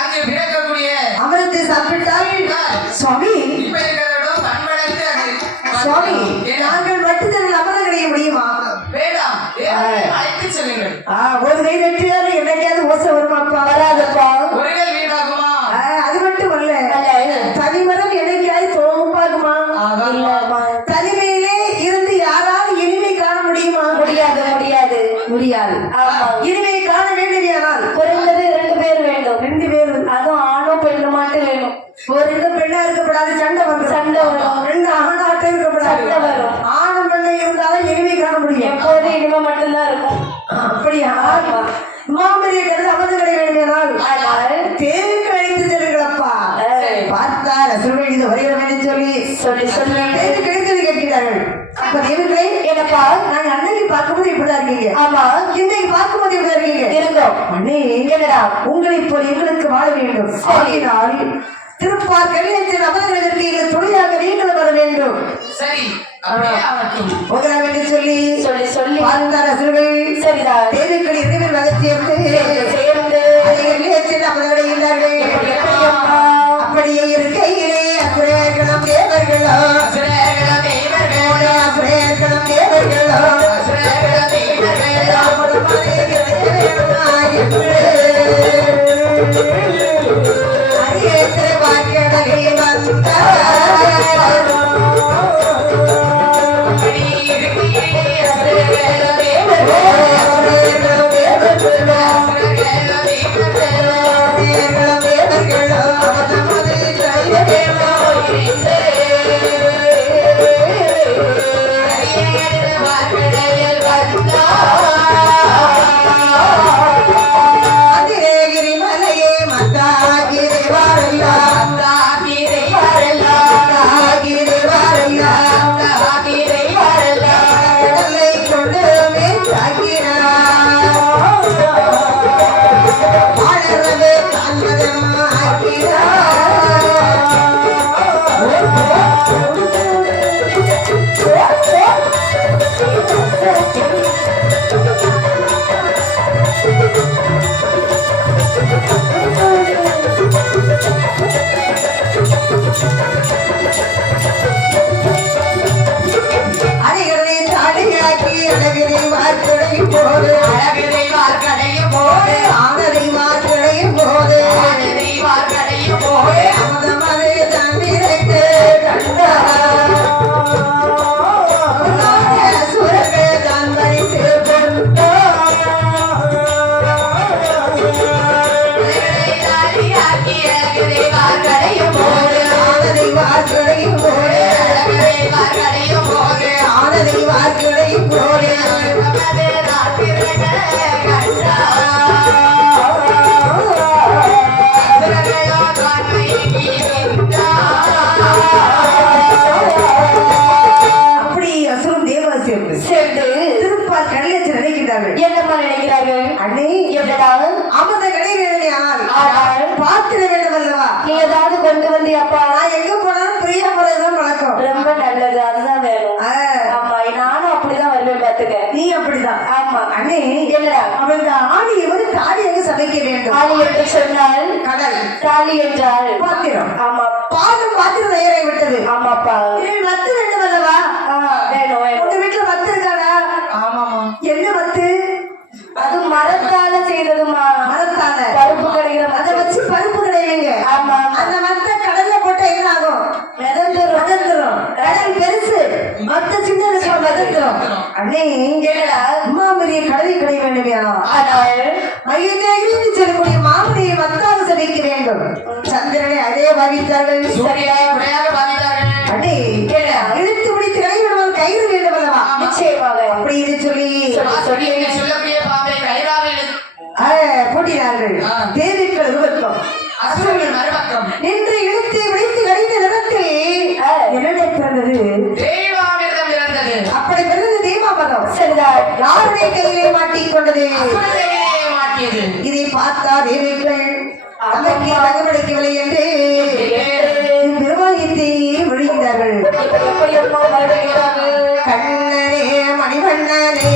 அங்கே பிறக்கக்கூடிய அமிர்தத்தை சாப்பிட்டால் சுவாமி சுவாமி நாங்கள் மட்டும் அமரம் கிடைக்க முடியுமா? வேண்டாம், அழைத்து செல்லுங்கள். ஒரு கை வெற்றியாரு என்னைக்காவது ஓசை வருமாப்பா? வராதப்பா. ஒரு கை வீடாகுமா? அது மட்டும் அல்ல, தனிமரம் என்னைக்காவது தோப்பாகுமா? தனிமையிலே இருந்து யாராவது இனிமை காண முடியுமா? முடியாது முடியாது முடியாது. இனிமை காண வேண்டியதானால் குறைந்தது 2 பேர் வேண்டும். 2 பேர், அதுவும் ஆணும் பெண்ணு மட்டும் வேணும். ஒரு 2 பெண்ணா இருக்கப்படாது, சண்டை வரும். 2 ஆணாட்டம் இருக்கப்படாது, சண்டை வரும். ஆணும் பெண்ணை இருந்தாலும் இனிமை காண முடியும். எப்போது இனிமை மட்டும்தான் இருக்கும். அப்படியா? மாமரிய கருது அமர்ந்து கிடை வேண்டியதால் தேருக்கு அழைத்து செல்லுங்களப்பா. பார்த்தார் அசுரர்கள் இது வருகிறோம் என்று சொல்லி தேருக்கு கிடைத்தது கேட்கிறார்கள். அப்ப தேவர்களே, என்னப்பா நாங்க அன்னைக்கு பார்க்கும்போது இப்படிதான் இருக்கீங்க. ஆமா, இன்னைக்கு பார்க்கும்போது இப்படிதான் இருக்கீங்க. இருந்தோம் அண்ணே, என்னடா உங்களை போல் எங்களுக்கு வாழ வேண்டும். ஆகினால் திருப்பார் கல்யாணத்தில் அமர்ந்ததற்கு எங்கள் துணையாக நீங்களும் வர வேண்டும். சரி போகலாம் என்று சொல்லி பார்த்தார் அசுரர்கள். சரிதான், தேவர்கள் 2 பேர் வகை சேர்ந்து அமர்ந்தார்கள். அப்படியே இருக்கையிலே அசுரர்களும் தேவர்களோ பாத்திரம். ஆமா, பாத்திரம் தயாராகி விட்டது. ஆமாப்பா, வத்து வேண்டும் அல்லவா? வேணும். உங்க வீட்டுல வத்து இருக்காடா? ஆமாமா. என்ன வத்து? அது மரத்தால செய்ததுமா. மரத்தால பருப்பு கிடைக்கிற, அதை வச்சு பருப்பு கிடைக்குங்க. ஆமா, அந்த வத்த கடல்ல போட்டா என்ன ஆகும்? மிதந்துரும். கடல் பெருசு, மத்த சின்னது மிதந்துரும். அண்ணே, என்னடா மாமரிய கடலில் கிடைக்க வேண்டுமையா? மையத்தை செல்லக்கூடிய மாமரியை வத்தாக சமைக்க வேண்டும். சந்திரனை அதே பாவித்தார்கள். அண்ணே, இழுத்து முடித்து கலைவிடுவார் கயிறு வேண்டும் அல்லவா? நிச்சயமாக. அப்படி இது சொல்லி பூட்டினார்கள். தேவிகள் உருவக்கம் அசுரர்கள் மறுபக்கம் நின்று இழுத்து விழித்து கழித்த நிறத்தில் என்ன பிறந்தது? தேவாமிர்தம் பிறந்தது. அப்படி பிறந்தது தேவாமிர்தம். சரிதான், யாருடைய கையிலே மாட்டிக்கொண்டது? மாட்டியது. இதை பார்த்தா தேவிகள் அன்னைக்கு தகவலிக்கவில்லை என்று நிர்வாகித்தை விழுந்தார்கள். கண்ணனே மணிவண்ணனே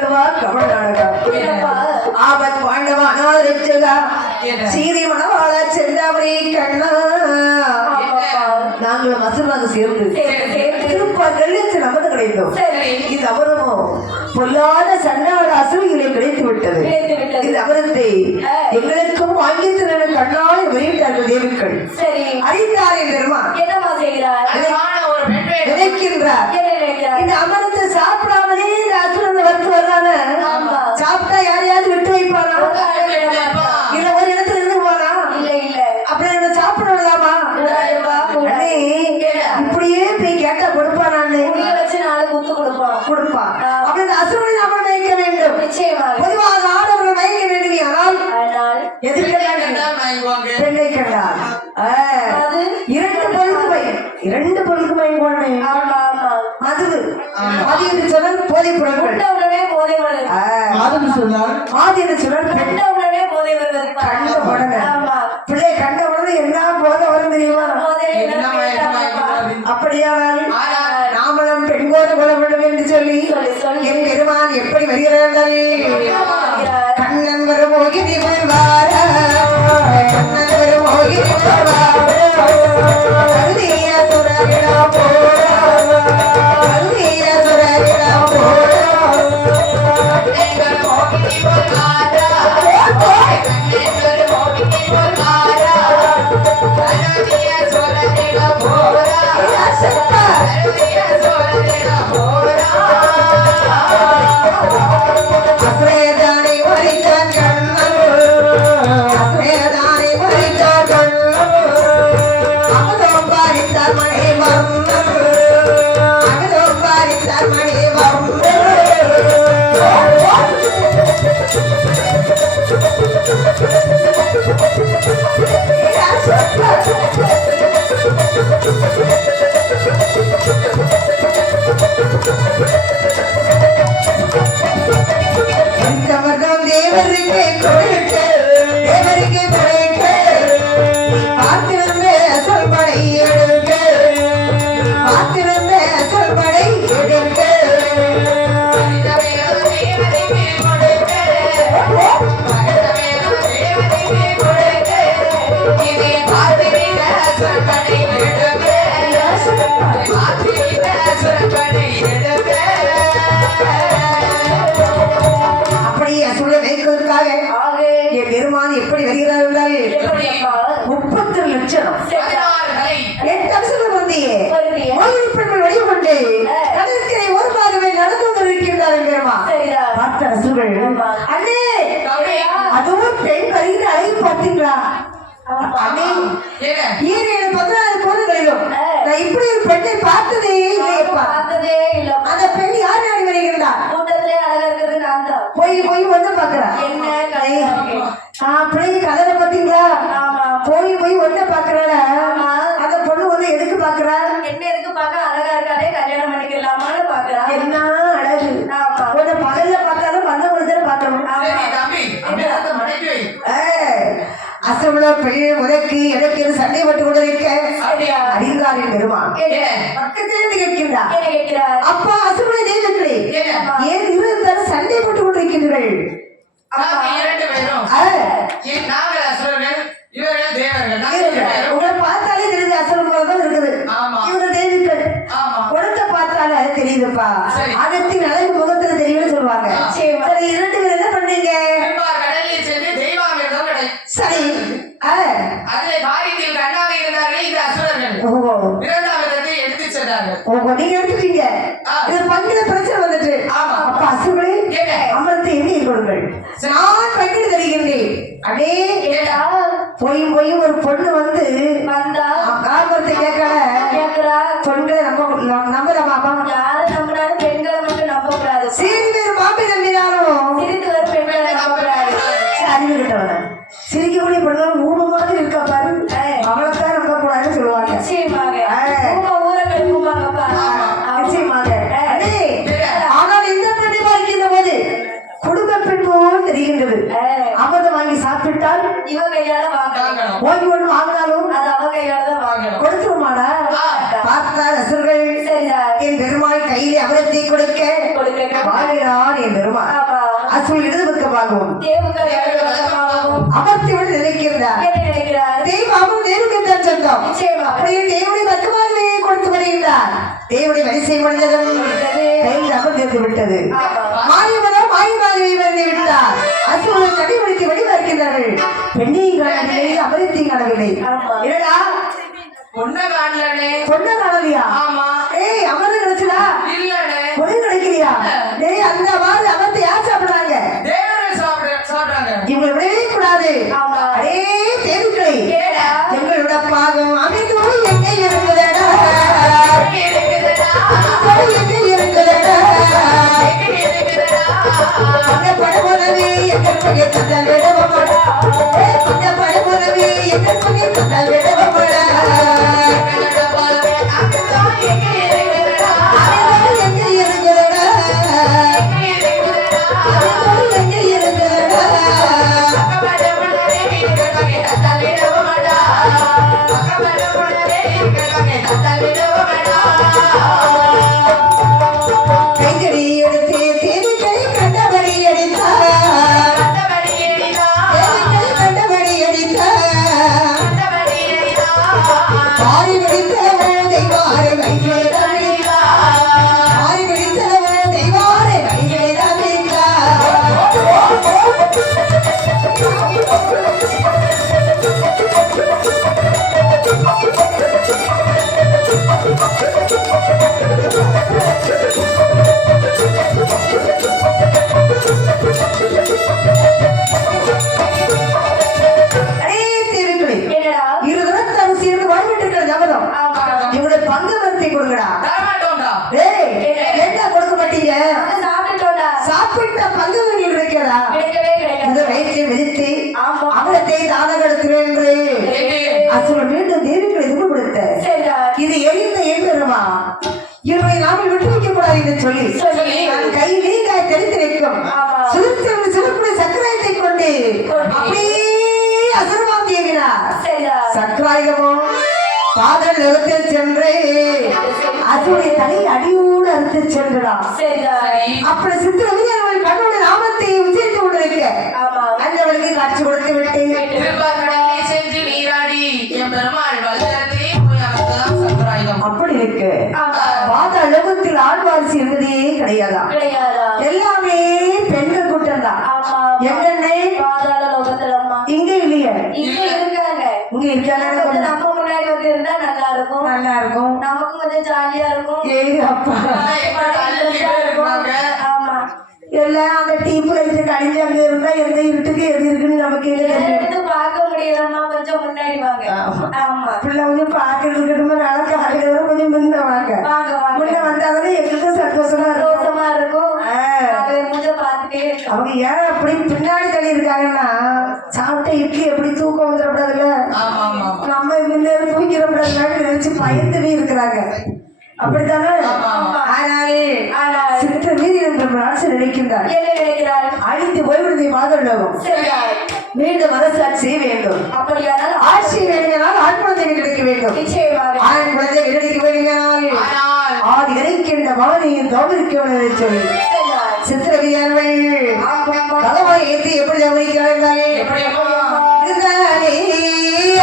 கேளுமா கமலநாடகா ஆபத் பாண்டவ அநாதரிச்சகா சீதை மணவாள செந்தாமரை கண்ணா நாங்கள் மசூராக சேர்ந்து திருப்பாக்கள் நமது கிடைத்தோம் இந்த அமரமோ பொல்லாத சண்டாள அசுவிகளை கிடைத்து விட்டது இந்த அமரத்தை எங்களுக்கும் வாங்கி திறன கண்ணாய் வெளியிட்டார்கள் தேவிகள் அறிந்தாரே பெருமான் நினைக்கின்றார் இந்த அமரத்தை சாப்பிடாமலே இந்த அசுரன் வந்து வர்றாங்க சாப்பிட்டா யாரையாவது விட்டு வைப்பாரா இல்ல ஒரு இடத்துல இருந்துவாரா அப்படி என்ன சாப்பிட விடலாமா இப்படியே போய் கேட்டா கொடுப்பானு கொடுப்பான் அப்படி இந்த அசுரனை நாம மயக்க வேண்டும் பொதுவாக ஆடவர்கள் மயக்க வேண்டும் ஆனால் பெண்ணை கண்டார் இரண்டு பொருளுக்கு மயங்குவானே மது என்று சொன்னால் போதை பொருட்கள் மாது என்று சொன்னால் கண்ட உடனே பிள்ளை கண்ட உடனே என்ன போதை வரும் தெரியுமா அப்படியானால் நாமளும் பெண்கோடு கொள்ள வேண்டும் என்று சொல்லி என் பெருமான் எப்படி வருகிறார்கள் கண்ணன் வரும் மோகினி வருவார கண்ணன் வரும் மோகினி பெருமான் எப்படி வருகிறார்கள் 32 லட்சம் 8 அம்சங்கள் வந்தியே பெண்கள் வழிகொண்டு கடற்கரை ஓரமாகவே நடந்து கொண்டிருக்கிறார்கள் பெருமான் பார்த்த ரசூல்கள் அண்ணே அதுவும் பெண் வருகிற அழகு பார்த்தீங்களா அண்ணே 16 கோடுகளிலும் நான் இப்படி ஒரு பெண்ணை பார்த்ததே இல்லையப்பா அந்த பெண் யார் நாடி வருகிறார் போய் வந்து பாக்குறேன் பிள்ளைங்க கலரை பாத்தீங்களா போய் ஒன்ன பாக்குறாள் அந்த பொண்ணு வந்து எதுக்கு பாக்குறா என்ன எதுக்கு பாக்க அழகா இருக்காளே கல்யாணம் பண்ணிக்கலாமான்னு பாக்குறா என்ன அழகு உன்னை பகல்ல பார்த்தாலும் வந்த பொழுதுல பாக்கணும் அசமல பெரிய உனக்கு எனக்கு சண்டை பட்டு கொண்டு இருக்க அறிந்தாரின் பெருமான் பக்கத்திலிருந்து கேட்கின்றார் அப்பா அசமல தேவர்களே ஏன் இருந்தாலும் சண்டை போட்டு கொண்டிருக்கின்றீர்கள் உங்களை பார்த்தாலே தெரியுது அசுரன் தான் இருக்குது இவங்க தேவிகள் உடத்தை பார்த்தாலே தெரியுதுப்பா அகத்தின் அழகு முகத்துல தெரியும்னு சொல்லுவாங்க சரி 2 பேர் என்ன பண்ணீங்க சரி நீங்க எடுத்துட்டீங்க பங்கில பிரச்சனை வந்துட்டு அப்ப அசுரே அமரத்தை எண்ணி கொடுங்கள் நான் பங்கிட்டு தருகின்றேன் அடே போய் ஒரு பொண்ணு வந்து காரணத்தை கேட்கறா பெண்களை நம்பலாமா யாரு நம்பினாலும் பெண்களை மட்டும் நம்ப கூடாது சரி பேர் மாப்பி நம்பினாலும் சிரித்து வரும் பெண்களை நம்ப கூடாது அறிவு கிட்டவன சிரிக்கக்கூடிய பெண்கள் ஊமை மாதிரி இருக்கா பாரு அவளைத்தான் நம்ப கூடாதுன்னு சொல்லுவாங்க ஆனால் இந்த பெண்ணை பார்க்கின்ற போது குடும்ப பெண் போல் தெரிகின்றது அமர்ந்து வாங்கி சாப்பிட்டால் இவ கையால வாங்கணும் ஓய்வு ஒன்று வாங்கினாலும் அது அவ கையால தான் வாங்கணும் கொடுத்துருமாடா பார்த்தார் அசுரர்கள். சரிடா. என் பெருமாள் கையிலே அமிர்தத்தை கொடுக்க கொடுக்க வாழ்கிறார் என் பெருமாள். ஆமா. அசுரன் இடது பக்கமாகவும் தேவர்கள் இடது பக்கமாகவும் அமர்த்தியோடு நினைக்கிறார். என்ன நினைக்கிறார்? தெய்வமும் தேவனுக்கு தான் சொந்தம். நிச்சயமா. அப்படியே தேவனுடைய பக்கமாகவே கொடுத்து வருகின்றார். தேவனுடைய வரிசை முடிந்ததும் கையில் அமர்ந்திருந்து விட்டது. மாயவனம் மாயமாகவே வந்து விட்டார். அசுரன் கடைபிடித்து வழிபார்க்கிறார்கள். பெண்ணையும் காணவில்லை, அமரத்தையும் காணவில்லை. ஆமா. என்னடா பொண்ண காணலனே. பொண்ண காணலையா? ஆமா. ஏய் அமர்ந்து கிடைச்சதா? இல்லனே. பொண்ணு கிடைக்கலையா? டேய் அந்த மாதிரி அமர்ந்து யார் சாப்பிடுறாங்க? தேவர்கள் சாப்பிடுறாங்க. இவங்களை விடவே கூடாது. ஆமா. அடே தேவிகளை கேடா. எங்களோட பாகம் அமைந்து எங்கே இருக்குதடா? எங்கே இருக்குதடா? அந்த படமுறவே எங்கள் பகை தந்தால் விடவமாடா. அந்த படமுறவே எங்கள் பகை தந்தால் விடவமாடா. எங்கே இருக்குதடா? எங்கே இருக்குதடா? கைத்தடி எடுத்து தேவிக்கை கண்டபடி அடித்தார். தேவிக்கை கண்டபடி அடித்தார். மாறி பிடித்தவோ தெய்வாரை கையிலே தவித்தார். மாறி பிடித்தவோ தெய்வாரை கையிலே தவித்தார். அடே தேவிகளே, என்னடா? இருதரத்தாரும் சேர்ந்து வாழ்விட்டிருக்கிற ஜபதம். ஆமா. இவங்களுடைய பங்கு மரத்தை கொடுங்கடா. தரமாட்டோம்டா. ஏய், என்ன கொடுக்க மாட்டீங்க? நாங்க சாப்பிட்டோம்டா. சாப்பிட்ட பங்கு உங்களுக்கு கிடைக்காதா? கிடைக்கவே இந்த கிடைக்காது. வயிற்றை மிதித்து ஆமா. அமிர்தத்தை தானகெடுக்கிறேன் என்று அசுரன் மீண்டும் தேவிகளை துன்பப்படுத்த சரிடா. இது எரிந்த என் பெருமா இவரை நாமல் விட்டு வைக்க கூடாது என்று சொல்லி சொல்லி. நான் கை நீங்காய் தெரிந்து நிற்கும் ஆமா. சுருக்குடைய சக்கராயத்தை கொண்டு அப்படியே அசுரமாம் தேவினார். சரிடா. சக்கராயுதமோ பாதல் லோகத்தில் சென்று அசுரனை தலை அடியோடு அறுத்து சென்றார். சரிடா. அப்படி சித்திரவர்கள் கண்ணோட நாமத்தை உச்சரித்து கொண்டிருக்க ஆமா. அந்தவளுக்கு காட்சி கொடுத்து விட்டு திருப்பாக்கடலில் சென்று நீராடி என் பெருமாள் வல்லரத்திலே போய் அமர்ந்ததாம் சக்கராயுதம். அப்படி இருக்கு. ஆமா. பாத அளவுக்கு ஆழ்வாரிசி என்பதே கிடையாதா? கிடையாதா? எல்லாமே பெண்கள் கூட்டம் தான். ஆமா. எங்கன்னே பாதாள லோகத்துல அம்மா. இங்க இல்லையே, இங்க இருக்காங்க. இங்க இருக்காங்க. கொஞ்சம் நம்ம முன்னாடி வந்து இருந்தா நல்லா இருக்கும். நல்லா இருக்கும். நமக்கும் கொஞ்சம் ஜாலியா இருக்கும். ஏய் அப்பா, இப்ப நல்ல பேர் இருக்காங்க. ஆமா. எல்லாம் அந்த டீப்பு லைட்டு கழிஞ்சு அங்க இருந்தா எந்த இருட்டுக்கு எது இருக்குன்னு நமக்கு எடுத்து பார்க்க முடியலம்மா. கொஞ்சம் முன்னாடி வாங்க. ஆமா. பிள்ளை கொஞ்சம் பாக்குறது இருக்கட்டுமா? நாளை காலையில வரை கொஞ்சம் முன்ன வாங்க. வாங்க வாங்க. முன்ன வந்தாதானே எங்களுக்கும் சந்தோஷமா இருக்கும். சந்தோஷமா இருக்கும். அதை மூஞ்ச பார்த்துட்டே இருக்கோம். அவங்க ஏன் அப்படி பின்னாடி தள்ளி இருக்காங்கன்னா, சாப்பிட்ட இட்லி எப்படி தூக்கம் வந்துடக்கூடாதுல்ல, ஆமா ஆமா ஆமா. நம்ம முன்னேறி தூக்கிடக்கூடாதுன்னு நினைச்சு பயந்துவே இருக்கிறாங்க. அப்படித்தானே? ஆனால் சித்த மீறி என்ற அரசு நினைக்கின்றார். என்ன நினைக்கிறார்? அழித்து போய்விடுதை மாதம் சரியா? மீண்டும் அரசாட்சி செய்ய வேண்டும். அப்படியானால் ஆட்சி வேண்டுமானால் ஆண் குழந்தைகள் கிடைக்க வேண்டும். நிச்சயமாக ஆண் குழந்தைகள் கிடைக்க வேண்டுமானால் ஆனால் ஆதி கிடைக்கின்ற பவனியின் தவறிக்க சொல்லி சரியா? சித்திரவியார்கள் தலைவாய் ஏற்றி எப்படி தவறிக்கிறார்கள்? எப்படியம்மா? இருந்தாலே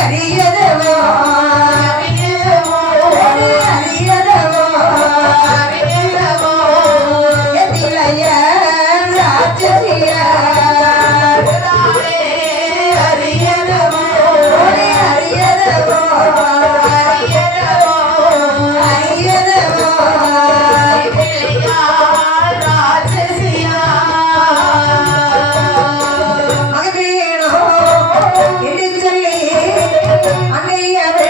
அறியதவோ அறியதவோ எதிலைய ராஜரியா அறியதவோ அறியதவோ அறியதவோ ராஜசியா மகனேனோ என்று சொல்லி அன்னையவே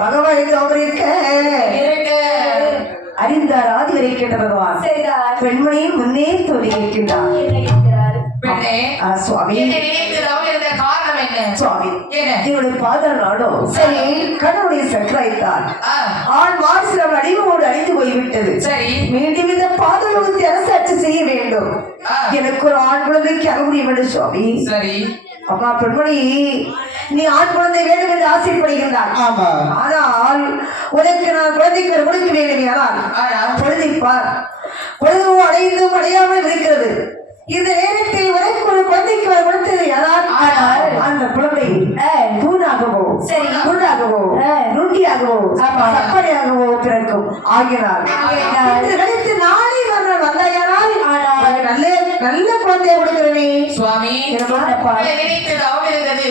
பகவான் தோன்றிருக்க இருக்கு. அறிந்தார் ஆதி வரைக்கின்ற பகவான் சரிதான் பெண்மணியின் முன்னே தோன்றி இருக்கின்றார். என்ன இருக்கிறார் பெண்ணே, சுவாமி என்னை நினைத்து தவம் இருந்த காரணம் என்ன? சுவாமி என்ன? இவருடைய பாதர் நாடும் சரி கடவுளுடைய சக்கராய்த்தான் ஆ, ஆண் மார்சிலம் அடிவோடு அழிந்து போய்விட்டது. சரி. மீண்டும் இந்த பாதலோகத்தை அரசாட்சி செய்ய வேண்டும். ஆ, எனக்கு ஒரு ஆண் குழந்தைக்கு அனுமதி வேண்டும் சுவாமி. சரி. அப்பா பெண்மணி, நீ ஆண் குழந்தை வேண்டும் என்று ஆசைப்படுகின்றார். ஆமா. ஆனால் உனக்கு நான் குழந்தைக்கு ஒரு கொடுக்க வேண்டும். ஆனால் ஆனால் பொழுதிப்பார், பொழுதும் அடைந்தும் அடையாமல் இருக்கிறது. இந்த நேரத்தில் உனக்கு ஒரு குழந்தைக்கு ஒரு கொடுத்தது. ஆனால் அந்த குழந்தை தூணாகவோ சரி. குருடாகவோ நுண்டியாகவோ சப்பனையாகவோ பிறக்கும். ஆகினால் இந்த கணித்து நாளை மறுநாள் வந்தாயானால் நல்ல நல்ல குழந்தையை கொடுக்கிறனே சுவாமி, என்னப்பா? என்னை நினைத்து தவம் இருந்தது.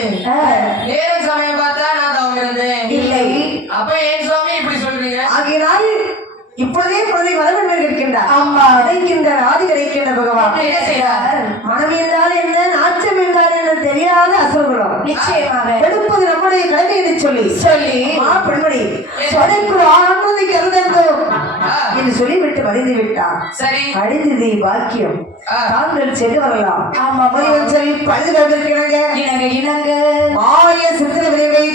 நேரம் சமயம் பார்த்தா நான் தவம் இருந்தேன். இல்லை. அப்ப ஏன் சுவாமி இப்படி சொல்றீங்க? ஆகினால் இப்பொழுதே குழந்தை வரவென்று இருக்கின்றார். ஆமா. அழைக்கின்றார் ஆதி கிடைக்கின்ற பகவான். என்ன செய்தார்? மனம் என்றால் என்ன, நாச்சம் என்றால் என்ன தெரியாத அசுரகுலம். நிச்சயமாக கொடுப்பது நம்முடைய கடமை என்று சொல்லி சொல்லி பெண்மணி சொடைக்கு ஆண்மதிக்கு இறந்தோம் ஆ, என்று சொல்லிவிட்டு மறைந்து விட்டார். சரி. அழிந்தது பாக்கியம். ஆ, தாங்கள் சென்று வரலாம். ஆமா. முனிவன் சொல்லி பழுதுகளுக்கிணங்க இணங்க இணங்க ஆய சித்திர விரைவில்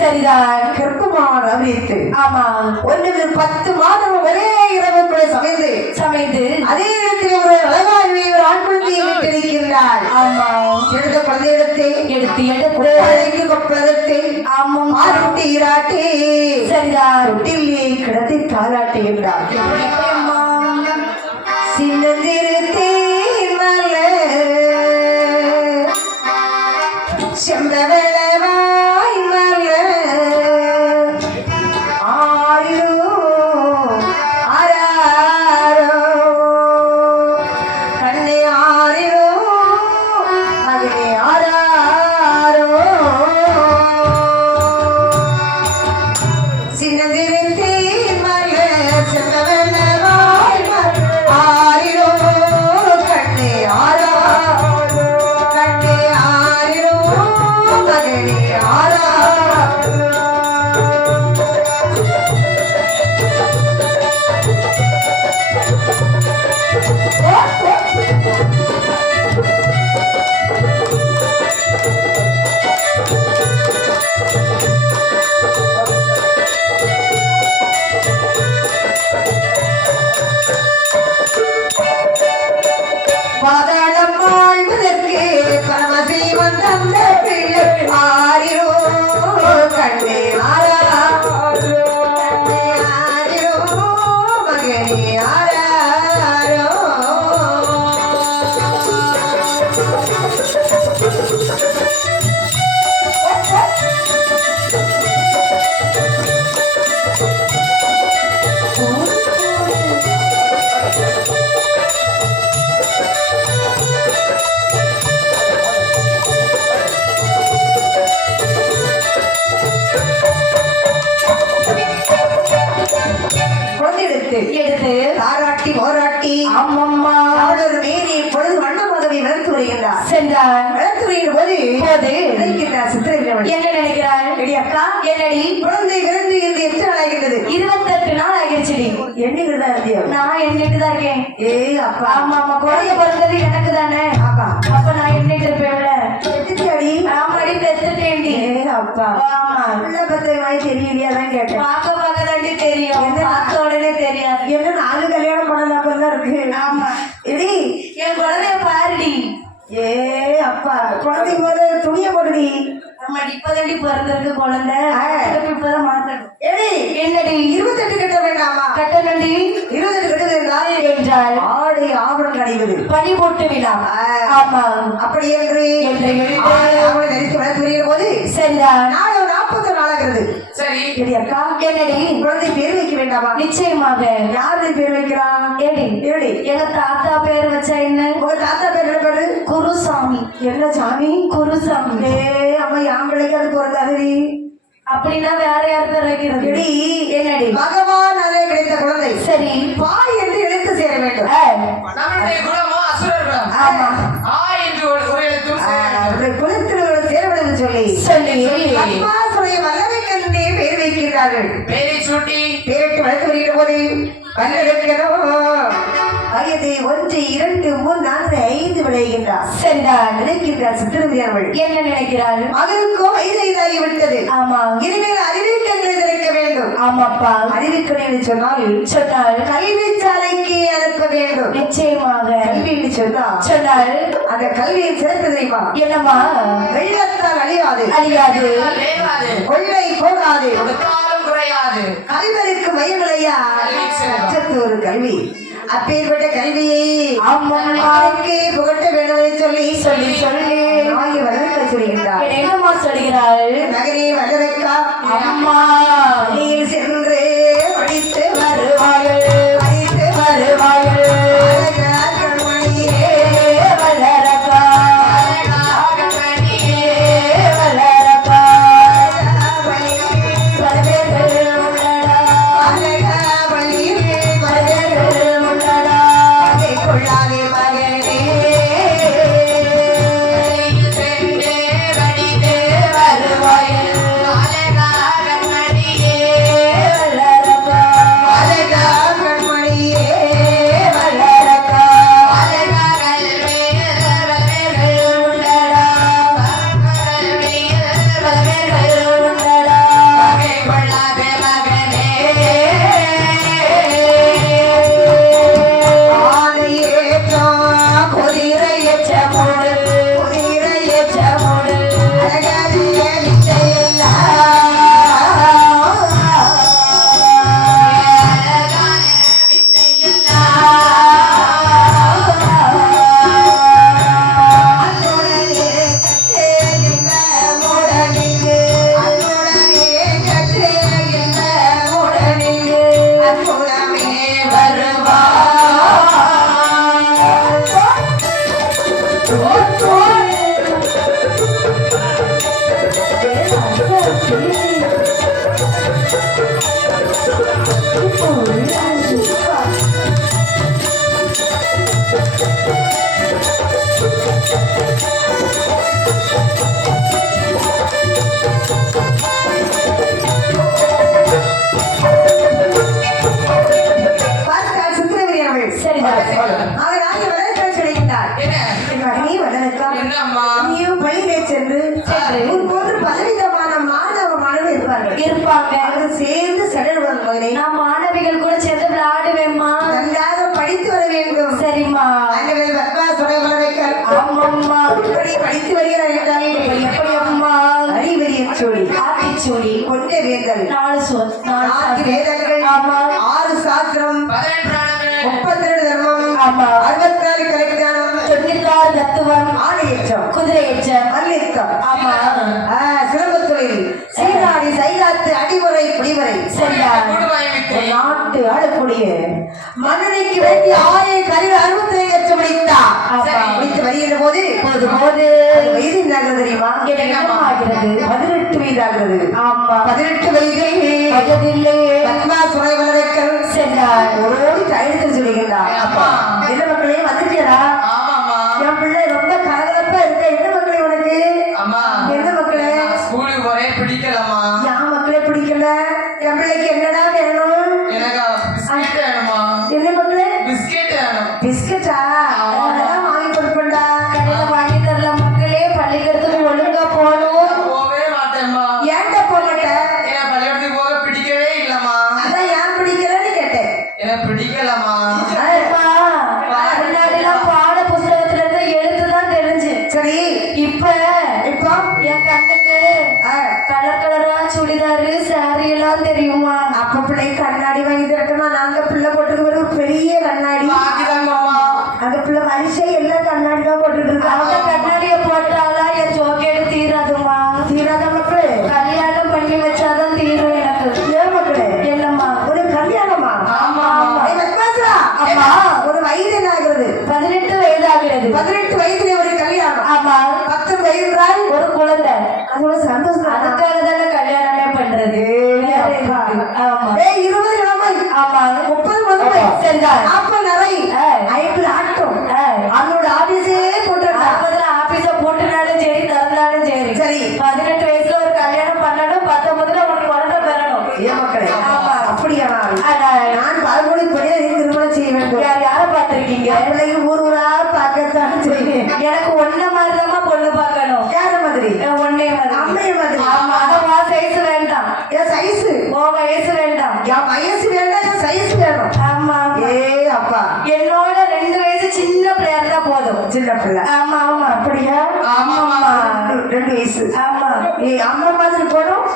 சரிதான் கற்பமான அவித்து ஆமா 10 மாதம் ஒரே இரவுக்குள்ள சமைந்து சமைந்து அதே இடத்தில் ஒரு அழகாகவே ஒரு ஆண் குழந்தையை விட்டிருக்கின்றார். ஆமா எடுத்த குழந்தை எடுத்து எடுத்து அழகு கொப்பளத்தை ஆமாம் ஆருட்டி ஈராட்டி சரிதான் தொட்டிலே கிடத்தி தாளாட்டுகின்றார். அம்மா சின்னந்திருத்தே மலர் செம்பவளவாய் மலர் ஆரிரோ ஆராரோ கண்ணே ஆரிரோ மகனே ஆராரோ சின்னந்திருத்தே மலர் செம்பவளவாய் மலர் ஆரிரோ கண்ணே ஆராரோ கண்ணே ஆரிரோ மகனே ஆராரோ. பாதாளம் வாழ்வதற்கு பரமசிவன் தந்த பிள்ளை ஆரிரோ கண்ணே ஆராரோ கண்ணே ஆரிரோ மகனே ஆராரோ. குழந்தையெடுத்து எடுத்து தாராட்டி ஓராட்டி அம்மம்மா அவளொரு மேனி பொழுது வண்ணமாகவே வளர்த்து வருகின்றார். சென்றான் வளர்த்து வருகின்ற போது போது நினைக்கின்றார் சித்திரவிரமணி. என்ன நினைக்கிறாள் எடி அக்கா, என்னடி குழந்தை பிறந்து இருந்து எத்தனை நாள் ஆகின்றது? 28 நாள் ஆகிடுச்சுடி எண்ணிக்கிட்டு இருந்தியோ? நான் எண்ணிட்டு தான் இருக்கேன் ஏய் அப்பா, ஆமா ஆமா குழந்தை பிறந்தது எனக்கு தானே அப்பா அப்ப நான் எண்ணிட்டு இருப்பேன்ல எத்தியாடி? ஆமாடி பெத்துட்டேன்டி ஏய் அப்பா, ஆமா உள்ள பத்திர மாதிரி தெரியலையா தான் கேட்டேன். பார்க்க பார்க்க தாண்டி தெரியும் பார்த்த உடனே தெரியாது என்ன 4 கல்யாணம் பண்ணல அப்பதான் இருக்கு. ஆமா எடி என் குழந்தைய பாருடி ஏ அப்பா, குழந்தை போது துணியை போடுடி. ஆமா இப்பதாண்டி பிறந்திருக்கு குழந்தை இப்பதான் மாத்தணும் எடி என்னடி 28 கட்ட வேண்டாமா? கட்டணண்டி 28 கட்டது என்றால் என்றால் ஆடை ஆபரணம் அணிவது பனி போட்டு விழா ஆமா அப்படி என்று என்று எழுதி ஆடை ஆபரணம் தரித்து வளர்த்து வருகிற போது சென்றான் நாளை 40 நாளாகிறது. சரி. எடி அக்கா, என்னடி குழந்தை பேர் வைக்க வேண்டாமா? நிச்சயமாக யாரு பேர் வைக்கலாம்? ஏடி ஏடி எங்க தாத்தா பேர் வச்சா என்ன உங்க தாத்தா பேர் என்ன பேரு? குருசாமி என்ன சாமி? குருசாமி ஏ அம்மா, என் பிள்ளைக்கு அது பிறந்தாது. அப்படின்னா வேற யார் பேர் வைக்கிறது எடி என்னடி பகவான் அதே கிடைத்த குழந்தை சரி பாய் என்று எழுத்து சேர வேண்டும். நம்மளுடைய குலமோ அசுரர் குலம். ஆமா. ஆ என்று ஒரு எழுத்தும் சேர வேண்டும். அவருடைய குலத்தில் சேர வேண்டும் சொல்லி சொல்லி பத்மாச வருகிறார்கள். பேரை சூட்டி பேரிட்டு வளர்த்து வருகிற போது வயது 1 2 3 4 5 விளைகின்றார். சரிதான். நினைக்கின்றார் சித்திரவதியானவள். என்ன நினைக்கிறாள்? மகனுக்கோ வயது இதாகி விட்டது. ஆமா. இனிமேல் அறிவிக்கங்களை திறக்க வேண்டும். ஆமாப்பா. அறிவிக்கலை என்று சொன்னால் கல்வி சாலைக்கு அனுப்ப வேண்டும். நிச்சயமாக. கல்வி என்று சொன்னால் அந்த கல்வியின் சிறப்பு தெரியுமா? என்னமா? வெள்ளத்தால் அழியாது, வேகாது, கொள்ளை போகாது, கொடுத்தாலும் குறையாது. கல்வருக்கு மையங்களையா ஒரு கல்வி. அப்பேற்பட்ட கல்வியை அம்மாவுக்கு புகட்ட வேண்டும் சொல்லி சொல்லி சொல்லி நாயகி வளர்க்க சொல்கின்றார். என்னமா சொல்கிறாள்? நகரே வளரக்கா அம்மா நீ சென்று படித்து வருவாள், படித்து வருவாள். கண்மணியே வளரக்கா, கண்மணியே வளரக்கா. வரவேற்கள் உள்ளடா, வரவேற்கள் உள்ளடா. கொள்ளாதே மகனே சென்றே வடிதே வருவாள், கண்மணியே வளரக்கா, அழகா கண்மணியே வளரக்கா. கல்வியில் உள்ளடா, வரவேற்கள் உள்ளடா. கொள்ளாதே மகனே இருப்பாங்க. சேர்ந்து சடல் மகனே நான் மாணவிகள் கூட சேர்ந்து விளையாடுவேம்மா. நன்றாக படித்து வர வேண்டும். சரிம்மா. ஆமாம்மா. இப்படி படித்து வருகிறார் என்றால் எப்படி அம்மா? அறிவறியச் சொல்லி ஆத்திச்சூடி கொண்ட வேதங்கள் 4 வேதங்கள், ஆமா. 6 சாஸ்திரம், 32 தர்மம், ஆமா. 64 கலைஞானம், 96 தத்துவம், ஆணையச்சம், குதிரை எச்சம், மல்யுத்தம், ஆமா. சிலம்பத் தொழில், சீராடி சைகாத்து, அடிமுறை பிடிவரை, சரியா? நாட்டு ஆளக்கூடிய மன்னனைக்கு வேண்டிய 6 கருவி 65 லட்சம் முடித்தார். முடித்து வருகின்ற போது வயது என்ன தெரியுமா? ஆகிறது 18 வயது ஆகிறது. ஆமா. 18 வயதில் வயதில்லை பத்மா சுரை வளரைக்கல் சென்றார். ஓடி தயத்து சொல்லுகின்றார். அப்பா. என்ன மக்களே வந்துட்டியடா? ஆமாமா என் பிள்ளை ரொம்ப கலகலப்பா இருக்க. என்ன மக்களே உனக்கு? அம்மா என்ன மக்களே? ஸ்கூலுக்கு ஒரே பிடிக்கலம்மா. என் மக்களே பிடிக்கல. என் பிள்ளைக்கு என்னடா வேணும்? எனக்கு பிஸ்கெட் வேணுமா? என்ன மக்களே? பிஸ்கெட் வேணும். பிஸ்கட்டா? அதெல்லாம் வாங்கி கொடுப்பேன்டா. கடையில வாங்கி தரல மக்களே. பள்ளிக்கூடத்துக்கு ஒழுங்கா போகணும். போகவே மாட்டேம்மா. ஏன்டா போக மாட்டேன்? எனக்கு பள்ளிக்கூடத்துக்கு போக பிடிக்கவே இல்லம்மா. அதான் ஏன் பிடிக்கலன்னு கேட்டேன். எனக்கு பிடிக்கலம்மா. அம்மா, முன்னாடிலாம் பாட புஸ்தகத்துல இருக்க எழுத்துதான் தெரிஞ்சு. சரி இப்ப இப்போ என் கண்ணுக்கு கலர் கலரா சுடிதாரு சாரி எல்லாம் தெரியுமா? அப்ப பிள்ளை கண்ணாடி வாங்கி தரட்டுமா? நாங்க பிள்ளை போட்டுக்கு ஒரு பெரிய கண்ணாடி. வாங்கிதாங்கம்மா. அந்த பிள்ளை வரிசை எல்லாம் கண்ணாடி தான் போட்டுட்டு அவங்க இருக்காங்க. கண்ணாடிய போட்டாலா என் ஜோக்கேடு தீராதுமா? தீராத மக்களே. கல்யாணம் பண்ணி வச்சாதான் தீரும் எனக்கு. ஏன் மக்களே? என்னம்மா? ஒரு கல்யாணமா? ஆமா. ஏய் பத்மாசா, அம்மா. ஒரு வயது என்ன ஆகிறது? 18 வயதாகிறது. 18 வயதுல ஒரு கல்யாணம். ஆமா. 10 வயதுறால் ஒரு குழந்தை. அது ஒரு சந்தோஷம். அதுக்காக தானே கல்யாணமே பண்றது. வேற எதுக்கு? ஆமா. ஏய் 20 இளமை, ஆமா. 30 முதுமை, சரிதான். 40 நிறை, 50 ஆட்டம். அவனோட ஆபீஸே போட்டு ஆபீஸ போட்டுனாலும் சரி, திறந்தாலும் சரி. சரி. 18 வயசுல ஒரு கல்யாணம் பண்ணணும், 19ல உனக்கு குழந்தை பெறணும். ஏன் மக்களே ஆமா. அப்படியானால் ஆனால் நான் பழமொழிப்படியே திருமணம் செய்ய வேண்டும். யாரை பார்த்திருக்கீங்க? பிள்ளைங்க ஊர் ஊரா பார்க்கத்தான் செய்வேன். எனக்கு ஒன்ன மாதிரிதாம்மா பொண்ணு பார்க்கணும். யார மாதிரி? ஒன்னே மாதிரி. அம்மைய மாதிரி. ஆமா, வா சைஸ் வேண்டாம். என் சைஸ் ஓ வயசு வேண்டாம். என் வயசு வேண்டாம், என் சைஸ் வேணும். ஆமா. ஏ அப்பா, என்னோட 2 வயசு சின்ன பிள்ளையா இருந்தா போதும். சின்ன பிள்ளை. ஆமா ஆமா. அப்படியா? ஆமாமா. 2 வயசு. ஆமா. நீ அம்மா மாதிரி போடும்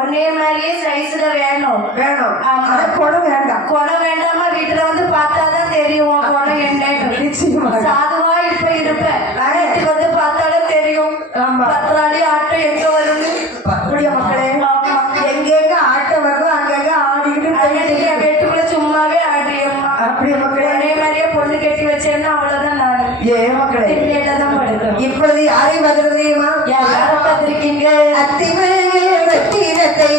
ஒன்னே மாதிரியே சைஸ்ல வேணும். வேணும். ஆமா. ஆனா குடம் வேண்டாம். குடம் வேண்டாமா? வீட்டுல வந்து பார்த்தாதான் தெரியும் உன் குடம் என்னன்னு. நிச்சயமா. சாதுவா இப்ப இருப்பேன், வீட்டுக்கு வந்து பார்த்தாலும் தெரியும். ஆமா. பத்திராளி ஆட்டம் எங்க வருது. அப்படியா மக்களே? ஆமா. எங்கெங்க ஆட்டம் வருதோ அங்கங்க ஆடிக்கிட்டு அன்னைக்கு என் வீட்டுக்குள்ள சும்மாவே ஆடுறியம்மா. அப்படியே மக்களே? ஒன்னே மாதிரியே பொண்ணு கட்டி வச்சேன்னா அவ்வளவுதான் நானு. ஏ மக்களே, தான் படுக்கணும். இப்பொழுது யாரை பதில் தெரியுமா? யாரை பார்த்திருக்கீங்க? அத்திமேலே ரத்தினத்தை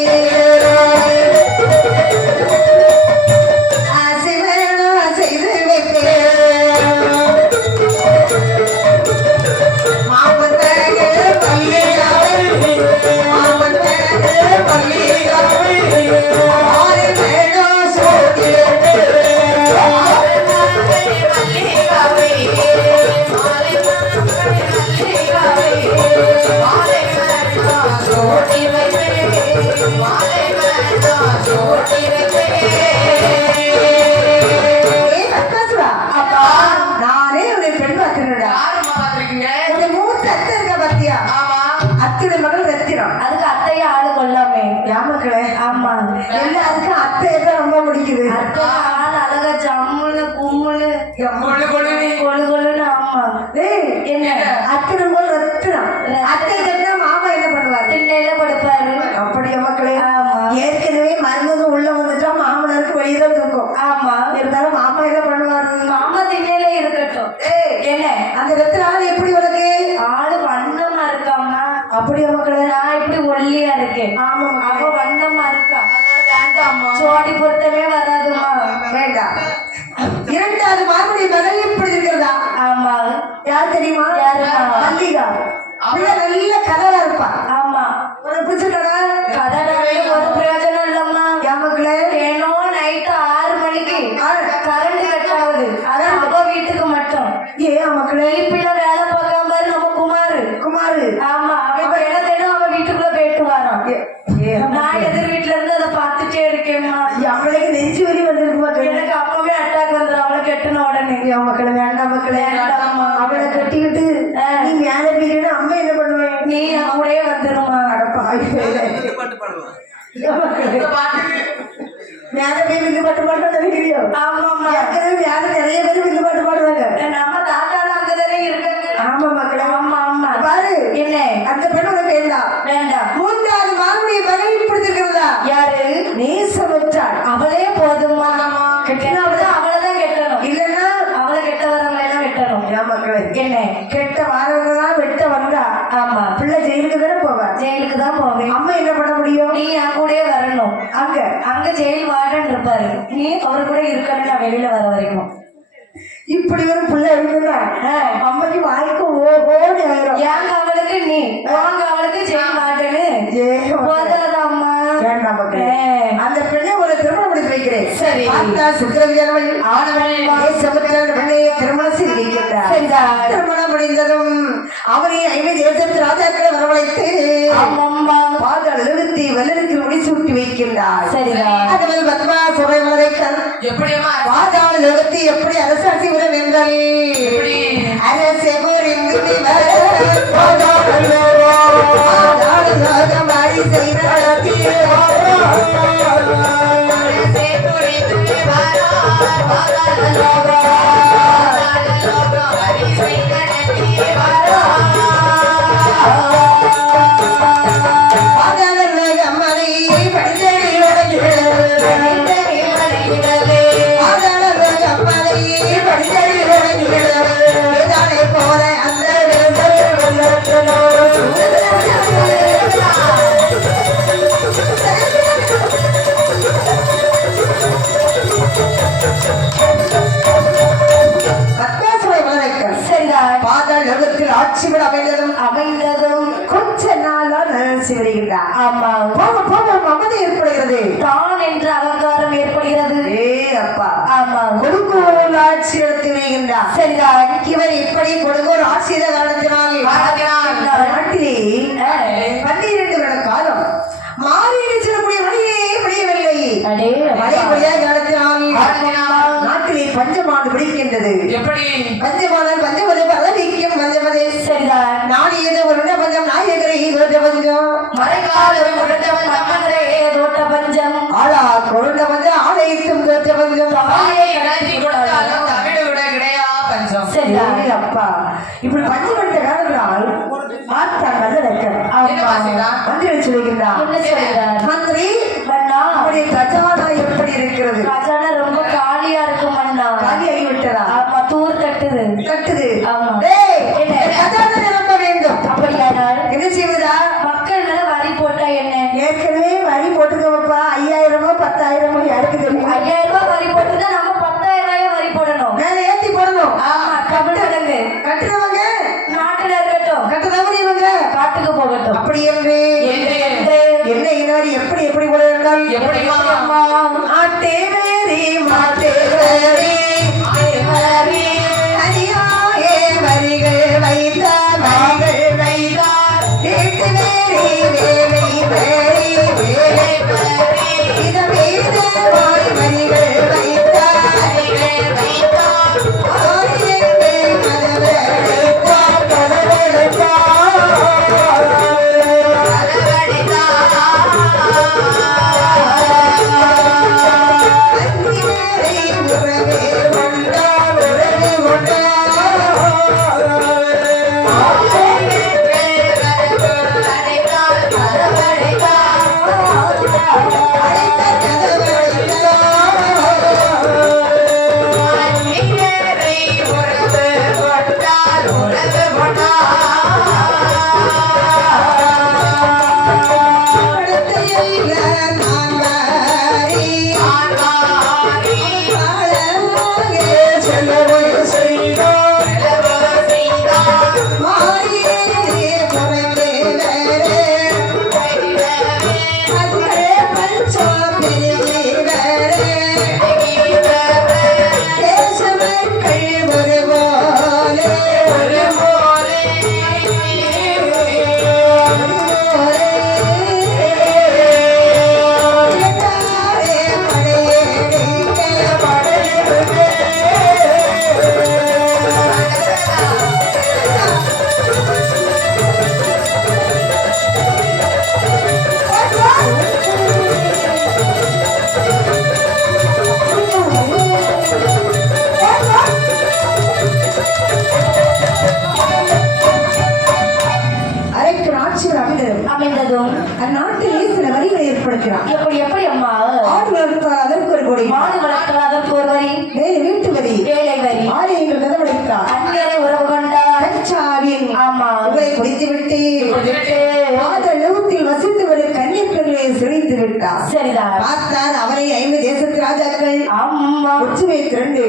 ஆசை வேணும் செய்து வைப்பேன். மாமத்தக பள்ளியாவை, மாமத்தக பள்ளியாவை, ஆரை வேணும் சோதியவே. ஏய் அக்காசுரா, நானே உன்னை பெண் பார்க்கிறேன்டா. யாரும்மா பார்த்திருக்கீங்க? உன்னை மூத்த அத்தை இருக்க பாத்தியா? ஆமா. அத்துடைய மகள் ரத்தினம். அதுக்கு அத்தைய ஆளு கொள்ளாமே. ஏன் மக்களே? ஆமா. எல்லாருக்கும் அத்தையை தான் ரொம்ப பிடிக்குது. அத்தை ஆள் அழகா ஜம்முன்னு கும்முன்னு கொள்ளு கொள்ளு நீ. கொழு கொழுன்னு. ஆமா. ஏய், என்ன? அத்தனை மகள் ரத்தினம். அத்தை கட்டினா மாமா என்ன பண்ணுவாரு? திண்ணையில கொடுப்பாரு. அப்படியா மக்களே? ஆமா. ஏற்கனவே மருமகன் உள்ள வந்துட்டா மாமனாருக்கு வெளியே தூக்கும். ஆமா. இருந்தாலும் மாமா என்ன பண்ணுவாரு? மாமா திண்ணையில இருக்கட்டும். ஏய், என்ன? அந்த ரத்தினால எப்படி உனக்கு? ஆளு வண்ணமா இருக்காமா? அப்படியா மக்களே? நான் இப்படி ஒல்லியா இருக்கேன். ஆமா அவ மக்களே. வண்ணமா இருக்கா. வேண்டாம்மா. சோடி பொருத்தமே வராதுமா. வேண்டாம். இரண்டாவது மாமனுடைய மகள் எப்படி இருக்கிறதா? ஆமா. யார் தெரியுமா? யாருமா? மல்லிகா. பிள்ளை நல்ல கலரா இருப்பா. ஆமா. உனக்கு பிடிச்சிருக்கா? கடனால ஒரு பிரயோஜனம் இல்லம்மா. ஏன் மக்களே? ஏனோ நைட்டு 6 மணிக்கு கரண்ட் கட் ஆகுது. அது அவ வீட்டுக்கு மட்டும். ஏன் மக்களே? இப்படில வேலை பார்க்காம பாரு நம்ம குமாரு. குமாரு. ஆமா. அவன் தினம் அவன் வீட்டுக்குள்ள போயிட்டு வரான். நான் எதிர் வீட்டுல இருந்து அதை பார்த்துட்டே இருக்கேம்மா. அவளுக்கு நெஞ்சு வலி வந்திருக்கு மக்களே. எனக்கு அப்பவே அட்டாக் வந்துடும் அவளை கெட்டுன உடனே. ஏன் மக்களே? வேண்டாம் மக்களே. வேண்டாம்மா. அவளை கட்டிக்கிட்டு நீ மேல போயிட்டு அம்மா என்ன பண்ணுவேன்? நீ என் கூடயே வந்துருமா. அடப்பா இந்த பாட்டுக்கு மேல போய் வில்லு பாட்டு பாட்டு நினைக்கிறியோ? ஆமாம்மா. ஏற்கனவே மேல நிறைய பேர் வில்லு பாட்டு பாடுறாங்க. நம்ம தாத்தாலாம் அங்கதானே இருக்காங்க. ஆமா மக்களே. ஆமா ஆமா. பாரு, என்ன? அந்த பெண் உனக்கு வேண்டாம். வேண்டாம். மூன்றாவது மாமனுடைய மகனை பிடிச்சிருக்கிறதா? யாரு? நேசமற்றாள். அவளே போதுமா. கெட்டினா அவளைதான் கெட்டணும். இல்லன்னா அவளை கெட்ட வரவங்களை எல்லாம் வெட்டணும். ஏன் மக்களே? என்ன? கெட்ட வாரவங்கதான் வெட்ட வந்தா ஆமா. பிள்ளை ஜெயிலுக்கு தானே போவா. ஜெயிலுக்கு தான் போவேன். அம்மா என்ன பண்ண முடியும்? நீ என் கூடயே வரணும். அங்க அங்க ஜெயில் வார்டன் இருப்பாரு. நீ அவரு கூட இருக்கணும் நான் வெளியில வர வரைக்கும். இப்படி ஒரு பிள்ளை இருக்குதா? அம்மைக்கு வாய்க்கு ஓடி ஆயிரும். ஏங்க அவளுக்கு நீ வாங்க அவளுக்கு ஜெயில் வார்டனு போதாதாம்மா. வேண்டாம் மக்களே. அந்த பெண்ணை ஒரு திருமணம் முடித்து வைக்கிறேன். சரி. பார்த்தா சுக்கிரவியனவள் நேசமற்ற பெண்ணை திருமணம் செய்து வைக்கின்றார். சரிதான். திருமணம் முடிந்ததும் அவரை 50 தேசத்து ராஜாக்களை வரவழைத்து ஆமாம்மா. பாதாள உலகத்தை வல்லருக்கு முடிசூட்டி வைக்கின்றார். சரிதான். அதுவல் பத்மா சுரைமலரைக்கல் எப்படியம்மா? பாதாள உலகத்தை எப்படி அரசாட்சி விட வென்றால் எப்படி? அரசே புரிந்து பாதாள உலகம் ஆடி செய்த போல அந்த பாதாளத்தில் ஆட்சி விட அமைந்ததும் கொஞ்ச நாளா நினைச்சு வருகின்றார். ஆமா. போக போக மமதை ஏற்படுகிறது. ஏற்படுகிறது தான் என்ற அகங்காரம் ஏற்படுகிறது. ஏ அப்பா ஆமா கொடுங்கோல் ஆட்சி நடத்தி வருகின்றார். சரிதான். இவர் இப்படி கொடுங்கோல் ஆட்சி செய்த காரணத்தினால் நாட்டிலே 12 வருட காலம் மாறிடு செல்லக்கூடிய மழையே பெய்யவில்லை. அடே மழை பெய்யாத காலத்தினால் நாட்டிலே பஞ்சமாண்டு பிடிக்கின்றது. எப்படி பஞ்சமானால் பஞ்சமது பதவிக்கும் பஞ்சமதே. சரிதான். நாடியது ஒரு பஞ்சம் நாயகரை தோட்ட பஞ்சம் மழைக்காலம் உருண்டவன் நம்மனே தோட்ட பஞ்சம் ஆளா கொருண்ட பஞ்சம் ஆலயத்தும் தோட்ட பஞ்சம். தாயை இழந்து கொடுத்தாலும் தமிழ் விட கிடையா பஞ்சம். சரிதான். ஏய் அப்பா இப்படி பஞ்சமட்ட காரணத்தினால் பார்த்தா நல்ல என்னவா செய்தா? மந்திரி சொல்லுகின்றார். என்ன சொல்றார்? மந்திரி மன்னா அவருடைய கஜானா எப்படி இருக்கிறது? கஜானா ரொம்ப காலியா இருக்கும் மன்னா. காலியாகி விட்டதா? ஆமா தூர் தட்டுது. கட்டுது. ஆமா. டேய், என்ன? கஜானா நிரம்ப வேண்டும். அப்படியானால் என்ன செய்வதா? மக்கள் மேல வரி போட்டா என்ன? ஏற்கனவே வரி போட்டுக்கோப்பா. 5000 10,000 யாருக்கு தெரியும்? 5000 ரூபாய் வரி போட்டுதான் நம்ம 10,000 ரூபாய் வரி போடணும். மேல ஏத்தி போடணும். ஆமா கபல் கிடங்கு கட்டுறவங்க நாட்டுல இருக்கட்டும், கட்டுறவங்க இவங்க காட்டுக்கு போகட்டும். அப்படி என்று என்று என்ன இனார் எப்படி எப்படி போட வேண்டும்? எப்படிமா ஆட்டே வேரி மாட்டே வேரி அரியாயே வரிகள் வைத்தார் வரிகள் வைத்தார் கேட்டு வேரி வேலை வேரி வேலை இத வேத வாய் வரிகள் வைத்தார் ஆரியே கதவை வைத்தார் கதவை அமைந்ததும் அந்நாட்டிலே சில வரிகளை ஏற்படுத்தினார். எப்படி எப்படி அம்மா? ஆடு வளர்த்தால் அதற்கு ஒரு கொடி, மாடு வளர்த்தால் அதற்கு ஒரு வரி, வேலை வீட்டு வரி, வேலை வரி, ஆலயங்கள் கதவடைத்தார், அந்நியரை உறவு கொண்டார். கச்சாவின் ஆமா உங்களை குடித்துவிட்டு லோகத்தில் வசித்து வரும் கன்னியர்களை சிறைத்து விட்டார். சரிதான். பார்த்தார் அவரை 5 தேசத்து ராஜாக்கள் அம்மா ஒற்றுமை திரண்டு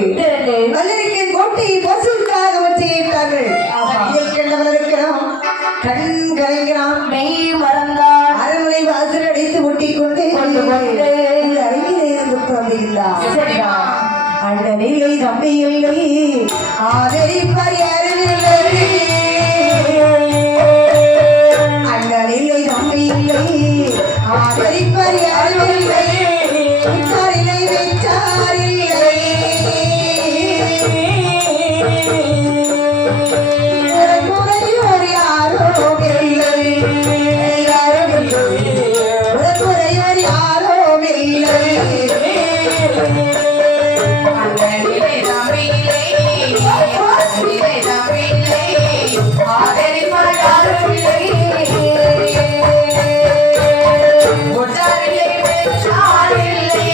வல்லரிக்கின் கோட்டையை பசுக்காக வச்சிட்டார்கள். இதை கண்டவர்களுக்கிறோம் கண் கலைகிறான், மெய் மறந்தார், அரண்மனை வாசல் அடைத்து ஒட்டிக் கொண்டு அருகிலே இருந்து புறப்படுகிறார். சரிதான். அண்ணனில்லை தம்பி இல்லை ஆதரிப்பார் யாரும் இல்லை, அண்ணனில்லை தம்பி இல்லை ஆதரிப்பார் யாரும் இல்லை, இல்லை வைத்தார் இல்லை, முறையோர் யாரும் இல்லை, யாரும் இல்லை, முறையோர் யாரும் இல்லை. அண்ணனிலே தம்பியிலே அண்ணனிலே தம்பியிலே ஆதரிப்பார் யாரும் இல்லை, ஒற்றாரில்லை வெற்றாரில்லை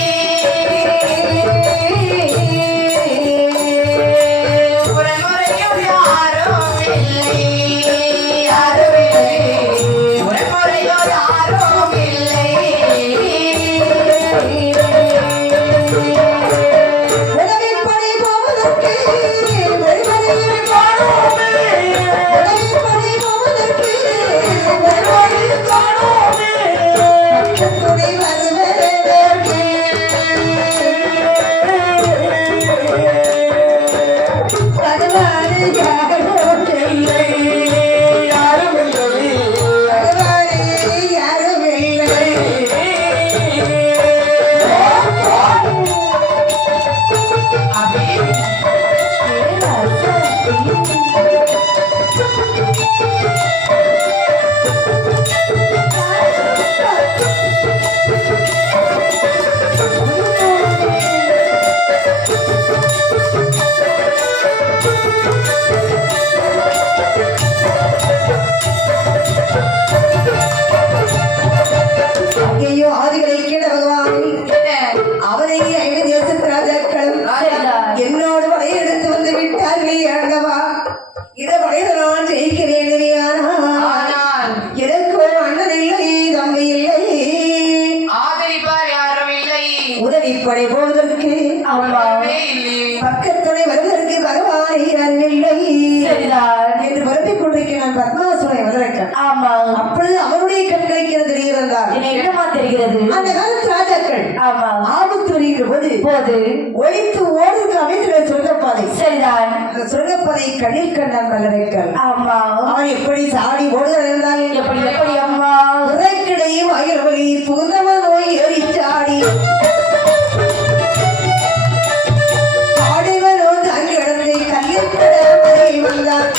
படை போவதற்கு வரவே இல்லை. பக்கத்துணை வருவதற்கு பகவானை அறிவில்லை சரிதான் என்று வருத்திக் கொண்டிருக்கிறான் பத்மாசுரை வரவேற்க ஆமா அப்பொழுது அவருடைய கண்களுக்கு என்ன தெரிகிறதா என்ன என்னமா தெரிகிறது அந்த காலத்து ராஜாக்கள் ஆமா ஆபத்து வருகின்ற போது போது ஒழித்து ஓடுக்கு அமைந்துள்ள சுரங்கப்பாதை சரிதான் அந்த சுரங்கப்பாதை கண்ணில் கண்டான் வல்லரைக்கல் ஆமா அவன் எப்படி சாடி ஓடுகிறார் என்றால் எப்படி எப்படி அம்மா உரைக்கிடையே வாயில் வழி புகுந்தவ நோய் ஏறிச்சாடி ஆடைவனோ தங்கி இடத்தை கல்லில் வந்தார்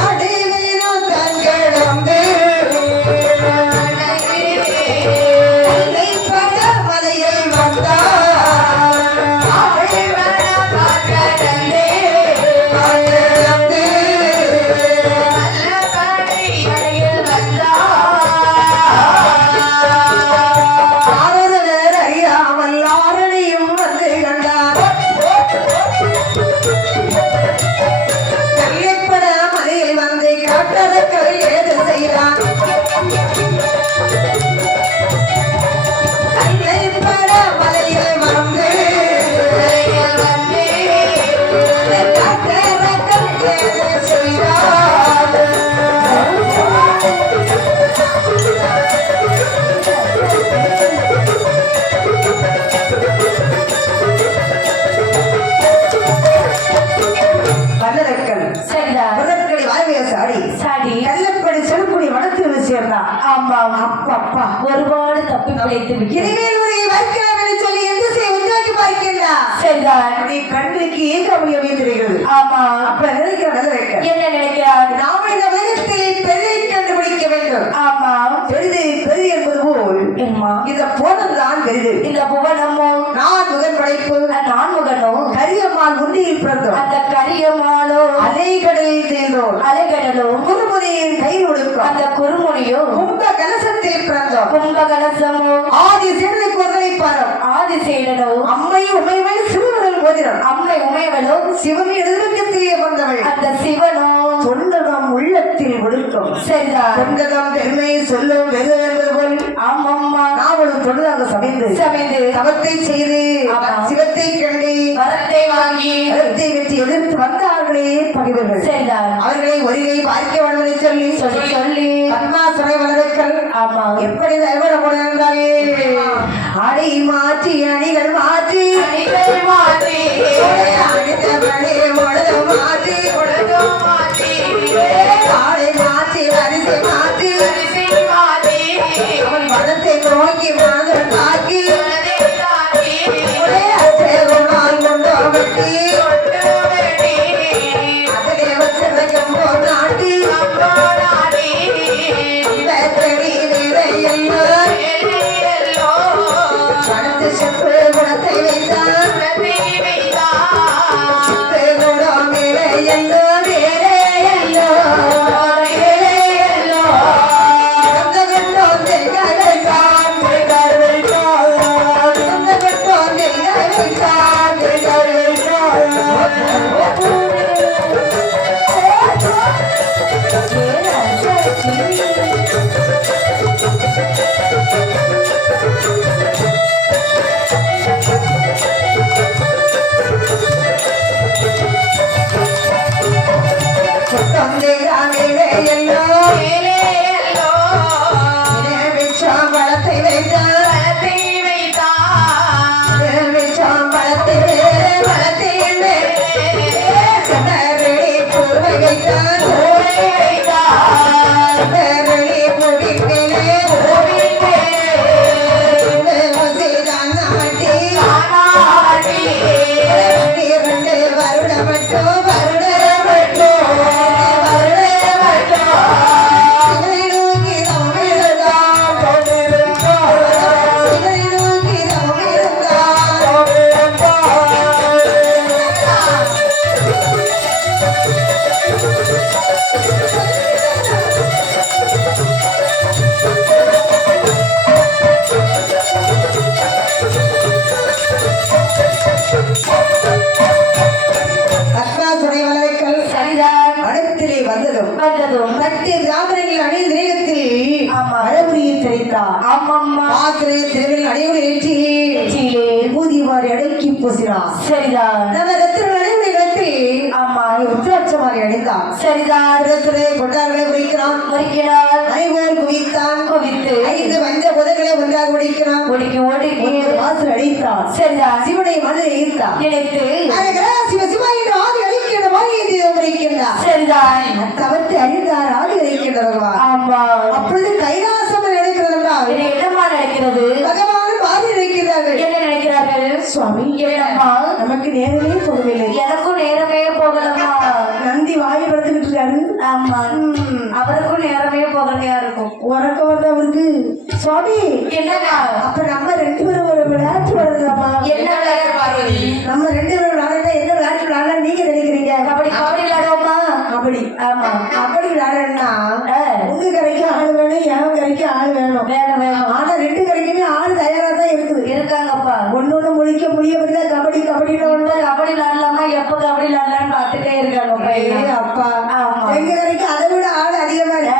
ஆடைவனோ தங்கிடந்து மலையில் வந்தார் ஒருபாடு தப்பி பிழைத்து இனிமேல் உன்னை வைக்கலாம் என்று சொல்லி எந்த உண்டாக்கி பார்க்கின்றார் சரிதான் கண்ணுக்கு ஏகாமணி அமைந்திருக்கிறது ஆமா அப்ப நினைக்கிறார் என்ன நினைக்கிறார் நாம் இந்த உலகத்தில் பெரிதை கண்டுபிடிக்க வேண்டும் ஆமா பெரிது பெரிது என்பது போல் என்னமா இந்த போனம் தான் பெரிது இந்த புவனமோ நான் முகன் படைப்பு நான் முகனோ கரியம்மாள் உண்டியில் பிறந்தோம் அந்த கரியமானோ அலைகடலில் தேர்ந்தோம் அலைகடலோ குருமுனியின் கை ஒடுக்கும் அந்த குறுமுனியோ கும்ப கலசத்தில் பிறந்தோம் கும்ப கலசமோ ஆதி சிறுதை குரலை பாரம் ஆதிசேடனோ அம்மையும் உமைவன் சிவனுடன் போதினம் அம்மை உமைவளோ சிவன் எழுதுக்கத்திலே வந்தவள் அந்த சிவனோ தொண்டதம் உள்ளத்தில் ஒடுக்கும் சரிதான் தொண்டதம் பெருமை சொல்லும் வெறு என்பது போல் ஆமாம்மா நாவலும் தொண்டதாக சமைந்து சமைந்து தவத்தை செய்து ஆமா. சிவத்தை கண்டு வரத்தை வாங்கி வரத்தை வெற்றி எதிர்த்து வந்தார்களே பகைவர்கள் சரிதான் அவர்களை ஒருகை பார்க்க வேண்டும் என்று சொல்லி சொல்லி சொல்லி பத்மாசுரை வளர்கள் ஆமா எப்படி தயவரப்பட இருந்தாலே அடி மாற்றி அணிகள் மாற்றி அணிகள் மாற்றி அணித்தபடி உலக மாற்றி ஆடை மாற்றி அரிசி மாற்றி அரிசி மாற்றி அவன் மனத்தை நோக்கி மனதில் தாக்கி மனதை தாக்கி ஒரே அச்சேகுணால் கொண்டு வெட்டி கொண்டு வெடி அதிலே வச்சிருக்கும் போது நாட்டி அம்மாடி இந்த செடி நீரை எல்லாம் எல்லையெல்லோ பணத்து செப்பு குணத்தை வைத்தான் குலத்தை வைத்தான் செப்பு குணம் மேலே எல்லாம் மேலே எல்லாம் எல்லையெல்லோ அந்த கண்டோம் தேங்காய் காண்பு சிரித்தார். ஆமாம்மா. பாத்திர தெருவில் அடைவுள் ஏற்றி ஏற்றிலே. ஊதிவாரி அடக்கி பூசினார். சரிதான். நவரத்தின அடைவுளை கட்டி ஆமா. உற்றாட்சமாரி அடைந்தார். சரிதான். ரத்திலே கொண்டார்களை குறிக்கிறான். முறிக்கிறார். ஐவர் குவித்தான். குவித்து 5 வஞ்ச புதங்களை ஒன்றாக ஒடிக்கிறான். ஒடுக்கி ஒடுக்கி வாசல் அடித்தான். சரிதான். சிவனை மனதை ஈர்த்தான். நினைத்து சிவ சிவா என்று ஆதி அழிக்கின்ற வாங்கியிருக்கின்றார். சரிதான். தவற்றை அறிந்தார் ஆதி அழிக்கின்ற பகவான். ஆமா. அப்பொழுது கைலாசம் நினைக்கிறது என்றால் இது என்னமா நடக்கிறது? பகவான் பாதி இருக்கிறார்கள். என்ன நினைக்கிறார்கள்? சுவாமி என்னம்மா? நமக்கு நேரமே போகவில்லை. எனக்கும் நேரமே போகலம்மா. நந்தி வாயை படுத்துக்கிட்டு இருக்காரு. ஆமா. அவருக்கும் நேரமே போகலையா இருக்கும். உறக்கம் வந்து அவருக்கு சுவாமி என்னங்க? அப்ப நம்ம 2 பேரும் ஒரு விளையாட்டு விளையாடலாமா? என்ன விளையாட்டு பார்வதி? நம்ம 2 பேரும் விளையாடுறா என்ன விளையாட்டு விளையாடலாம் நீங்க நினைக்கிறீங்க? கபடி கபடி விளையாடுவோமா? கபடி. ஆமா. கபடி விளையாடுறா உங்க கரைக்கு ஆள் வேணும், என் கரைக்கு ஆள் வேணும். வேணும் வேணும். ஆனா 2 கரைக்குமே ஆள் தயாரா தான் இருக்குது. இருக்காங்கப்பா. ஒன்னொன்னு முடிக்க முடியவில்லை. கபடி கபடின்னு ஒண்ணு கபடி விளையாடலாமா? எப்ப கபடி விளையாடலாம்னு பார்த்துட்டே இருக்காங்க. அப்பா ஆமா. எங்க கரைக்கு அதை விட ஆள் அதிகமா இருக்கு.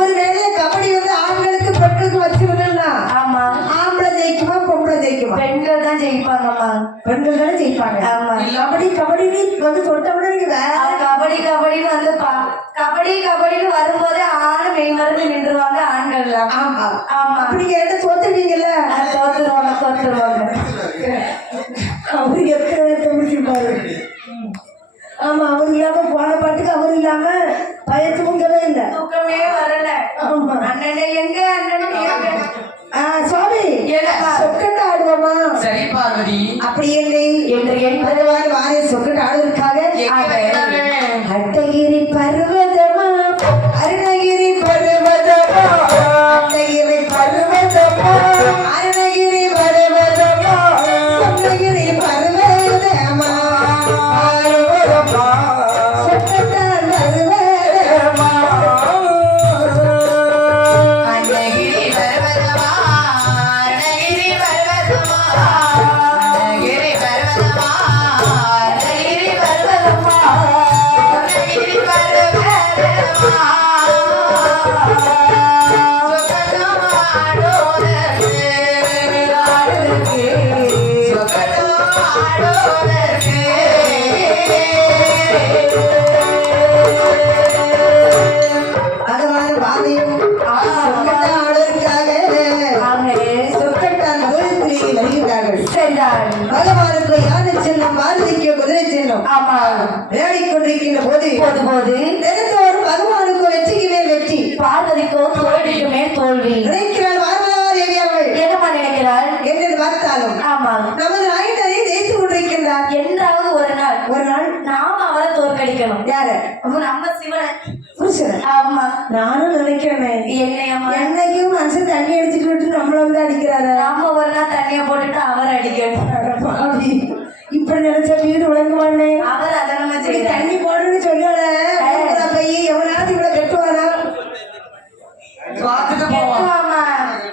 ஒரு வேளை கபடி வந்து ஆண்களுக்கு பெண்களுக்கு வச்சிருந்தா ஆமா. ஆம்பளை ஜெயிக்குமா பொம்பளை ஜெயிக்குமா? பெண்கள் தான் ஜெயிப்பாங்கம்மா. பெண்கள் தானே ஜெயிப்பாங்க. ஆமா. கபடி கபடின்னு வந்து சொட்டோம்னா நீங்க வேற கபடி கபடின்னு வந்து கபடி கபடின்னு வரும்போதே ஆண் மெய் மருந்து நின்றுவாங்க ஆண்கள்லாம். ஆமா ஆமா. நீங்க என்ன தோத்துருவீங்கல்ல? தோத்துருவாங்க தோத்துருவாங்க. அவரு எத்தனை முடிச்சிருப்பாரு. ஆமா அவர் இல்லாம போன பாட்டுக்கு அவர் இல்லாம பயத்துக்கவே இல்லை. தூக்கமே வரல. ஆமா. அண்ணனே எங்க அண்ணனே எங்க? சுவாமி சொக்கட்ட ஆடுவோமா? சரி பார்வதி. அப்படி இல்லை என்று என் பகவான் வாரே சொக்கட்ட ஆடுவதற்காக அட்டகிரி பர்வதமா அருணகிரி பர்வதமா அட்டகிரி பர்வதமா அருணகிரி பர்வதமா சொக்ககிரி பர்வதமா சொக்கட்டான் பர்வதமா அன்னகிரி பர்வதமா அன்னகிரி பர்வதமா அன்னகிரி பர்வதமா அன்னகிரி பர்வதமா அன்னகிரி பர்வதமா சொக்கட்டமாடோதற்கு சொக்கட்டமாடோதற்கு பகவான் வாதையும் சொக்கட்ட ஆடுவதற்காக சொக்கட்டான் முதலில் வருகிறார்கள். சரிதான். பகவானுக்கு யானை சின்னம் பாரதிக்கு குதிரை சின்னம் ஆமா. விளையாடிக் கொண்டிருக்கின்ற போது போது போது நினைத்தவரும் பகவானுக்கு வெற்றிக்கு மேல் வெற்றி. பார்வதிக்கோ தோல்விக்கு மேல் தோல்வி. நினைக்கிறாள் வாரதாதேவி அவள் என்னமா நினைக்கிறாள்? என்று பார்த்தாலும் ஆமா. நமது நாயனரை ஜெயித்து கொண்டிருக்கின்றார். என்றாவது ஒரு நாள் நாம அவரை தோற்கடிக்கணும். யாரு? நம்ம சிவனை. புருஷன். ஆமா. நானும் நினைக்கிறேன் என்னையம்மா என்னைக்கும் மனுஷன் தண்ணி அடிச்சுட்டு விட்டு நம்மள வந்து அடிக்கிறாரு. நாம ஒரு நாள் தண்ணிய போட்டுட்டு அவர் அடிக்கணும். இப்படி நினைச்ச வீடு விளங்குவானே. அவர் அதை நம்ம செய்யணும். தண்ணி போடுன்னு சொல்லல பைய எவனாவது இவ்வளவு கெட்டுவானா? பார்த்துட்டு போவோம். கெட்டுவாமா?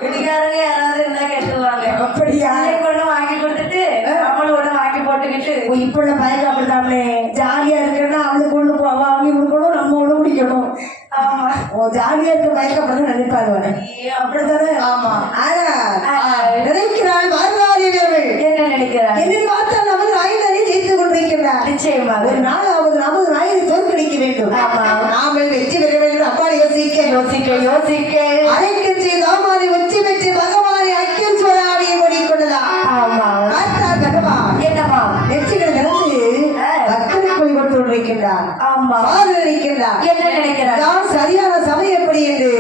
குடிகாரங்க யாராவது இருந்தா கெட்டுவாங்க. அப்படியா? ஒண்ணு வாங்கி கொடுத்துட்டு நம்மளும் ஒண்ணு வாங்கி போட்டுக்கிட்டு இப்ப உள்ள பயக்க அப்படித்தாமே ஜாலியா இருக்குன்னா அவளுக்கு ஒண்ணு வாங்கி கொடுக்கணும், நம்ம ஒண்ணு குடிக்கணும். ஆமா. ஓ ஜாலியா இருக்க பயக்கப்படுறது நினைப்பாங்க. அப்படித்தானே? ஆமா. ஆனா நினைக்கிறாள் வாரதாதேவி அவள் என்ன நினைக்கிறார்? என்னை பார்த்தால் நமது நாயனரை ஜெயித்துக் கொண்டிருக்கிறார். நிச்சயமாக ஒரு நாளாவது நமது நாயனை தோற்கடிக்க வேண்டும். ஆமா. நாமல் வெற்றி பெற வேண்டும். அப்பாடி யோசிக்க யோசிக்க அரைக்கட்சி தாமானை வெற்றி பெற்று பகவானை அக்கியம் சோழாடியை ஓடிக்கொண்டதா. ஆமா. பார்த்தார் பகவான் என்னமா நெற்றிகள் திறந்து பக்தனை கொண்டு கொண்டிருக்கின்றார். ஆமா. இருக்கின்றார். என்ன நினைக்கிறார்? நான் சரியான சமயம் எப்படி என்று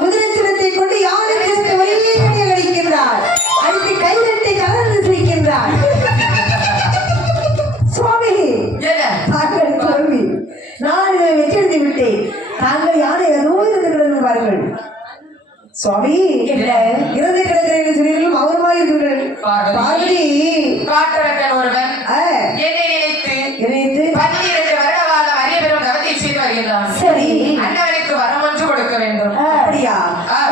குதிரை சின்னத்தை கொண்டு யாருக்கு வழியே அடிக்கின்றார். அடுத்து கைதட்டி கலந்து சிரிக்கின்றார். சுவாமி தாங்கள் தோல்வி, நான் இதை வெற்றியெடுத்து விட்டேன். தாங்கள் யானை ஏதோ இருந்து கிடந்து பாருங்கள். சுவாமி இறந்து கிடக்கிறேன் என்று சொன்னீர்கள், மௌனமாக இருக்கிறீர்கள். பார்வதி காட்டரக்கன் ஒருவன் என்னை நினைத்து 12 வருட காலம் அரிய பெரும் தவத்தை செய்து வருகின்றான். சரி. அண்ணவனுக்கு வரம் ஒன்று கொடுக்க வேண்டும். அப்படியா?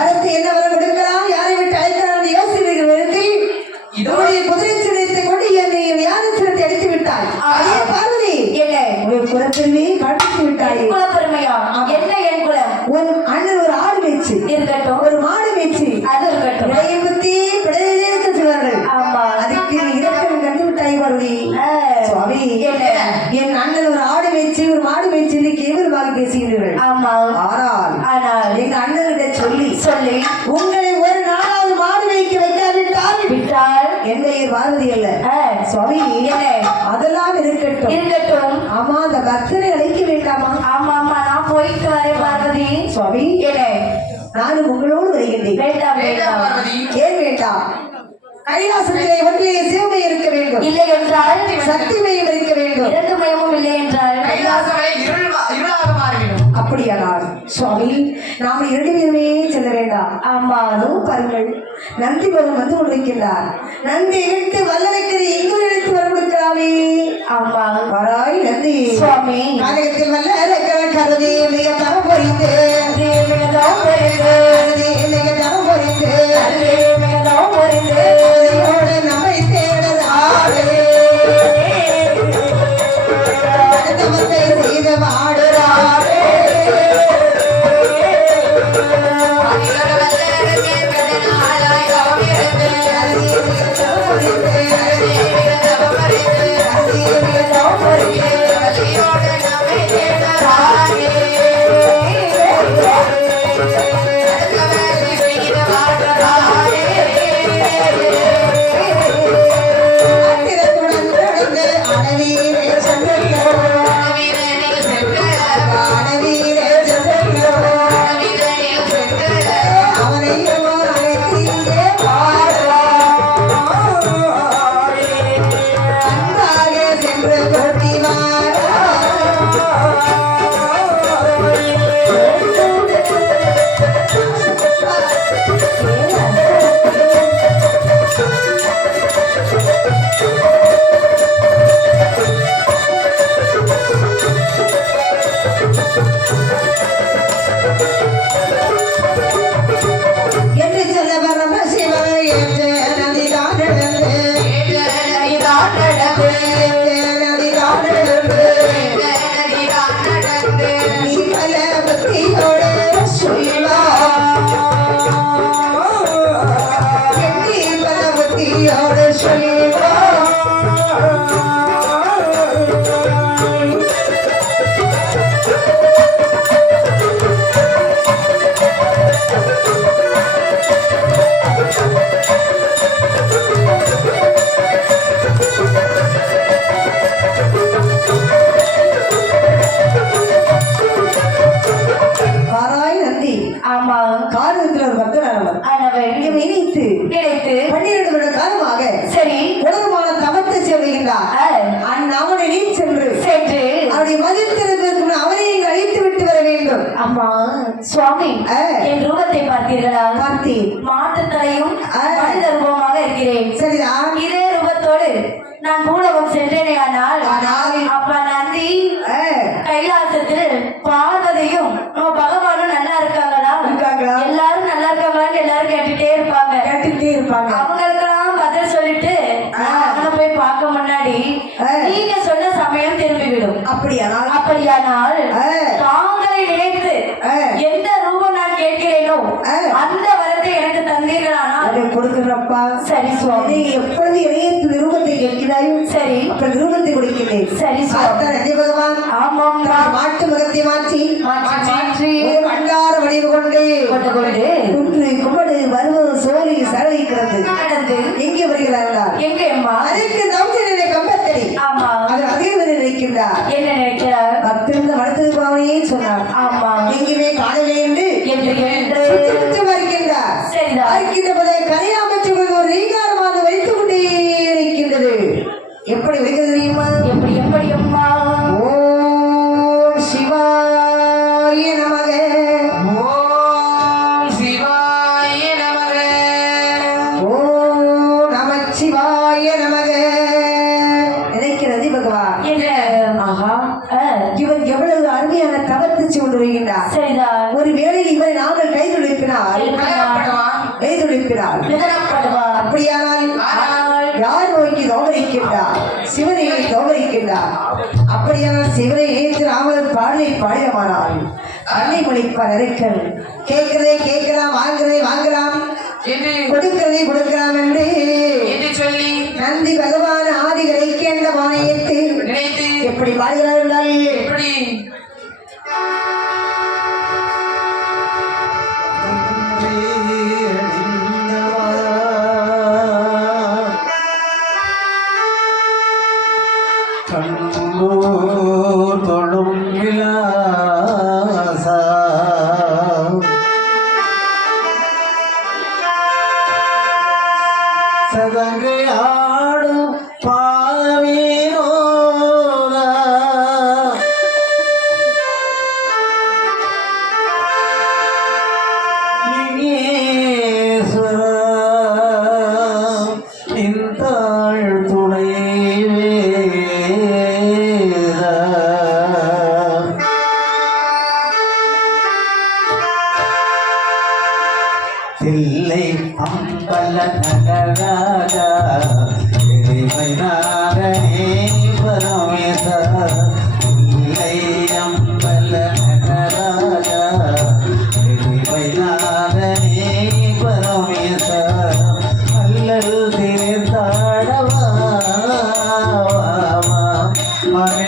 வரத்து என்ன வரம் கொடுக்கலாம்? யாரை விட்டு அழைக்கிறான் யோசிக்கிறீர்கள். இதோடைய குதிரை சின்னத்தை கொண்டு என்னை யானை சின்னத்தை அடித்து விட்டாய். அதே பார்வதி என்ன ஒரு குலப்பெருமையை காட்டித்து விட்டாய். குலப்பெருமையா? என்ன என் குலம்? ஒரு அண்ணன் ஒரு ஆடு மேய்ச்சி இருக்கட்டும், ஒரு மாடு மேய்ச்சி சொல்லி உங்களை ஒரு நாளாவது மாடு வைக்க வைக்காவிட்டால் விட்டால் என் பெயர் பார்வதி அல்ல சுவாமி. அதெல்லாம் இருக்கட்டும் இருக்கட்டும். ஆமா, அந்த பக்தனை அழைக்க வேண்டாமா? ஆமா ஆமா, நான் போயிட்டு வரேன் பார்வதி. சுவாமி, நானும் உங்களோடு வருகின்றேன். வேண்டாம் வேண்டாம். ஏன் வேண்டாம்? கைலாசத்திலே ஒன்றிலே சிவமை இருக்க வேண்டும், இல்லை என்றால் சக்திமயம் இருக்க வேண்டும். இரண்டு மயமும் இல்லை என்றால் கைலாசமலை இருளாக மாறிவிடும். அப்படியானால் சுவாமி, நாம் இரண்டு பேருமே செல்ல வேண்டாம். ஆமா, அதுவும் பாருங்கள், நந்தி பகவான் வந்து கொண்டிருக்கின்றார். நந்தி விட்டு வல்லரைக்கரை எங்கு எடுத்து வர கொடுக்கலாமே. ஆமா வராய் நந்தி சுவாமி. காலகத்தில் வல்லரைக்கரை கருதி மிக தரம் பொறிந்து மிகதம் பொறிந்து மிக தரம் பொறிந்து மிகதம் பொறிந்து நம்மை தேடுறாரே தவத்தை செய்து வாடுறாரே. அத்திரத்துடன் நடந்து அடவீரே சென்றோம், அடவீரே சென்றோம். அவனை அழைத்து இங்கே வாராய். அன்பாக சென்று கொட்டி என்று சொல்ல வர சிவன் ஏற்று நதி காணந்து நதி காணந்து நீ பல புத்தியோடு சொல்லா எட்டி பல புத்தியோடு சொல்லா. வாராய் நந்தி. ஆமா காரணத்தில் ஒரு பக்தரானவர் ஆனவன் இங்கே நினைத்து நினைத்து 12 வருட காலமாக சரி உலகமான தவத்தை செய்கின்றார். அந்நவனை நீ சென்று சென்று அவருடைய மதித்திருப்பதற்கு அவனை இங்கு அழைத்து விட்டு வர வேண்டும். அம்மா சுவாமி, என் ரூபத்தை பார்த்தீர்களா? பார்த்தேன். மாட்டுத்தலையும் மனித ரூபமாக இருக்கிறேன். சரிதான். இதே ரூபத்தோடு நான் பூலகம் சென்றேனே ஆனால் ஆனால் அப்ப நந்தி கைலாசத்தில் பார்வதியும் நம்ம பகவானும் நல்லா இருக்காங்களா? இருக்காங்களா? எல்லாரும் நல்லா இருக்காங்களான்னு எல்லாரும் கேட்டுட்டே இருப்பாங்க. கேட்டுட்டே இருப்பாங்க. அவங்களுக்கெல்லாம் பதில் சொல்லிட்டு அவனை போய் பார்க்க முன்னாடி நீங்க சொன்ன சமயம் திரும்பிவிடும். அப்படியானால் தாங்களை நினைத்து எந்த ரூபம் நான் கேட்கிறேனோ அந்த வரத்தை எனக்கு தந்தீர்களானால் கொடுக்கிறப்பா. சரி சுவாமி. எப்பொழுது இணைய நிருபத்தை கேட்கிறாயோ சரி அப்ப நிருபத்தை கொடுக்கிறேன். சரி சுவாமி. நந்தி பகவான் ஆமாம் மாட்டு முகத்தை மாற்றி மாற்றி ஒரு கண்டார வடிவு கொண்டு கொண்டு குன்று குமடு வருவது சோழி சரளிக்கிறது நடந்து எங்கே வருகிறார்களா? எங்கே அம்மா? அதற்கு தம்சனை கம்பத்தடி. ஆமா. அது அதிகம் நினைக்கின்றார். என்ன நினைக்கிறார்? பத்திருந்த வளர்த்தது பாவனையே சொன்னார். ஆமா. எங்குமே காணவில்லை என்று வருகின்றார். சரிதான். வருகின்ற போது கரையாமற்று ஒரு ரீகாரமாக வைத்துக் கொண்டே இருக்கின்றது. எப்படி வருகிறது தெரியுமா? எப்படி எப்படி அம்மா? ஓம் சிவாய நமக. ஓம் சிவாய நமக. ஓம் நமச்சிவாய நமக. நினைக்கிறது பகவான். என்ன? ஆஹா, இவன் எவ்வளவு அருமையான தவத்து கொண்டு வருகின்றார். சரிதான். ஒரு வேளையில் இவரை நாங்கள் கைதுளிப்பினால் அப்படியானால் யார் நோக்கி தோமரிக்கின்றார்? சிவனை தோமரிக்கின்றார். அப்படியானால் சிவனை ஏற்று ராமர் பாடலை பாடியமானால் அன்னை மொழிப்பார் அரைக்கல் கேட்கிறதை கேட்கலாம், வாங்குறதை வாங்கலாம், கொடுக்கிறதை கொடுக்கலாம் என்று சொல்லி நந்தி பகவான் ஆதிகளை கேண்ட மானையத்து நினைத்து எப்படி பாடுகிறார்கள்? எப்படி நந்தி தங்கை ஆடும் பாவினோதா இந்தாள் துணை தில்லை அம்பல நகராஜா எளிமை நாகனே பரமேச தில்லை அம்பல நகராஜா எளிமை நாகனே பரமேச அல்லல் தீர்த்தாடவா மகே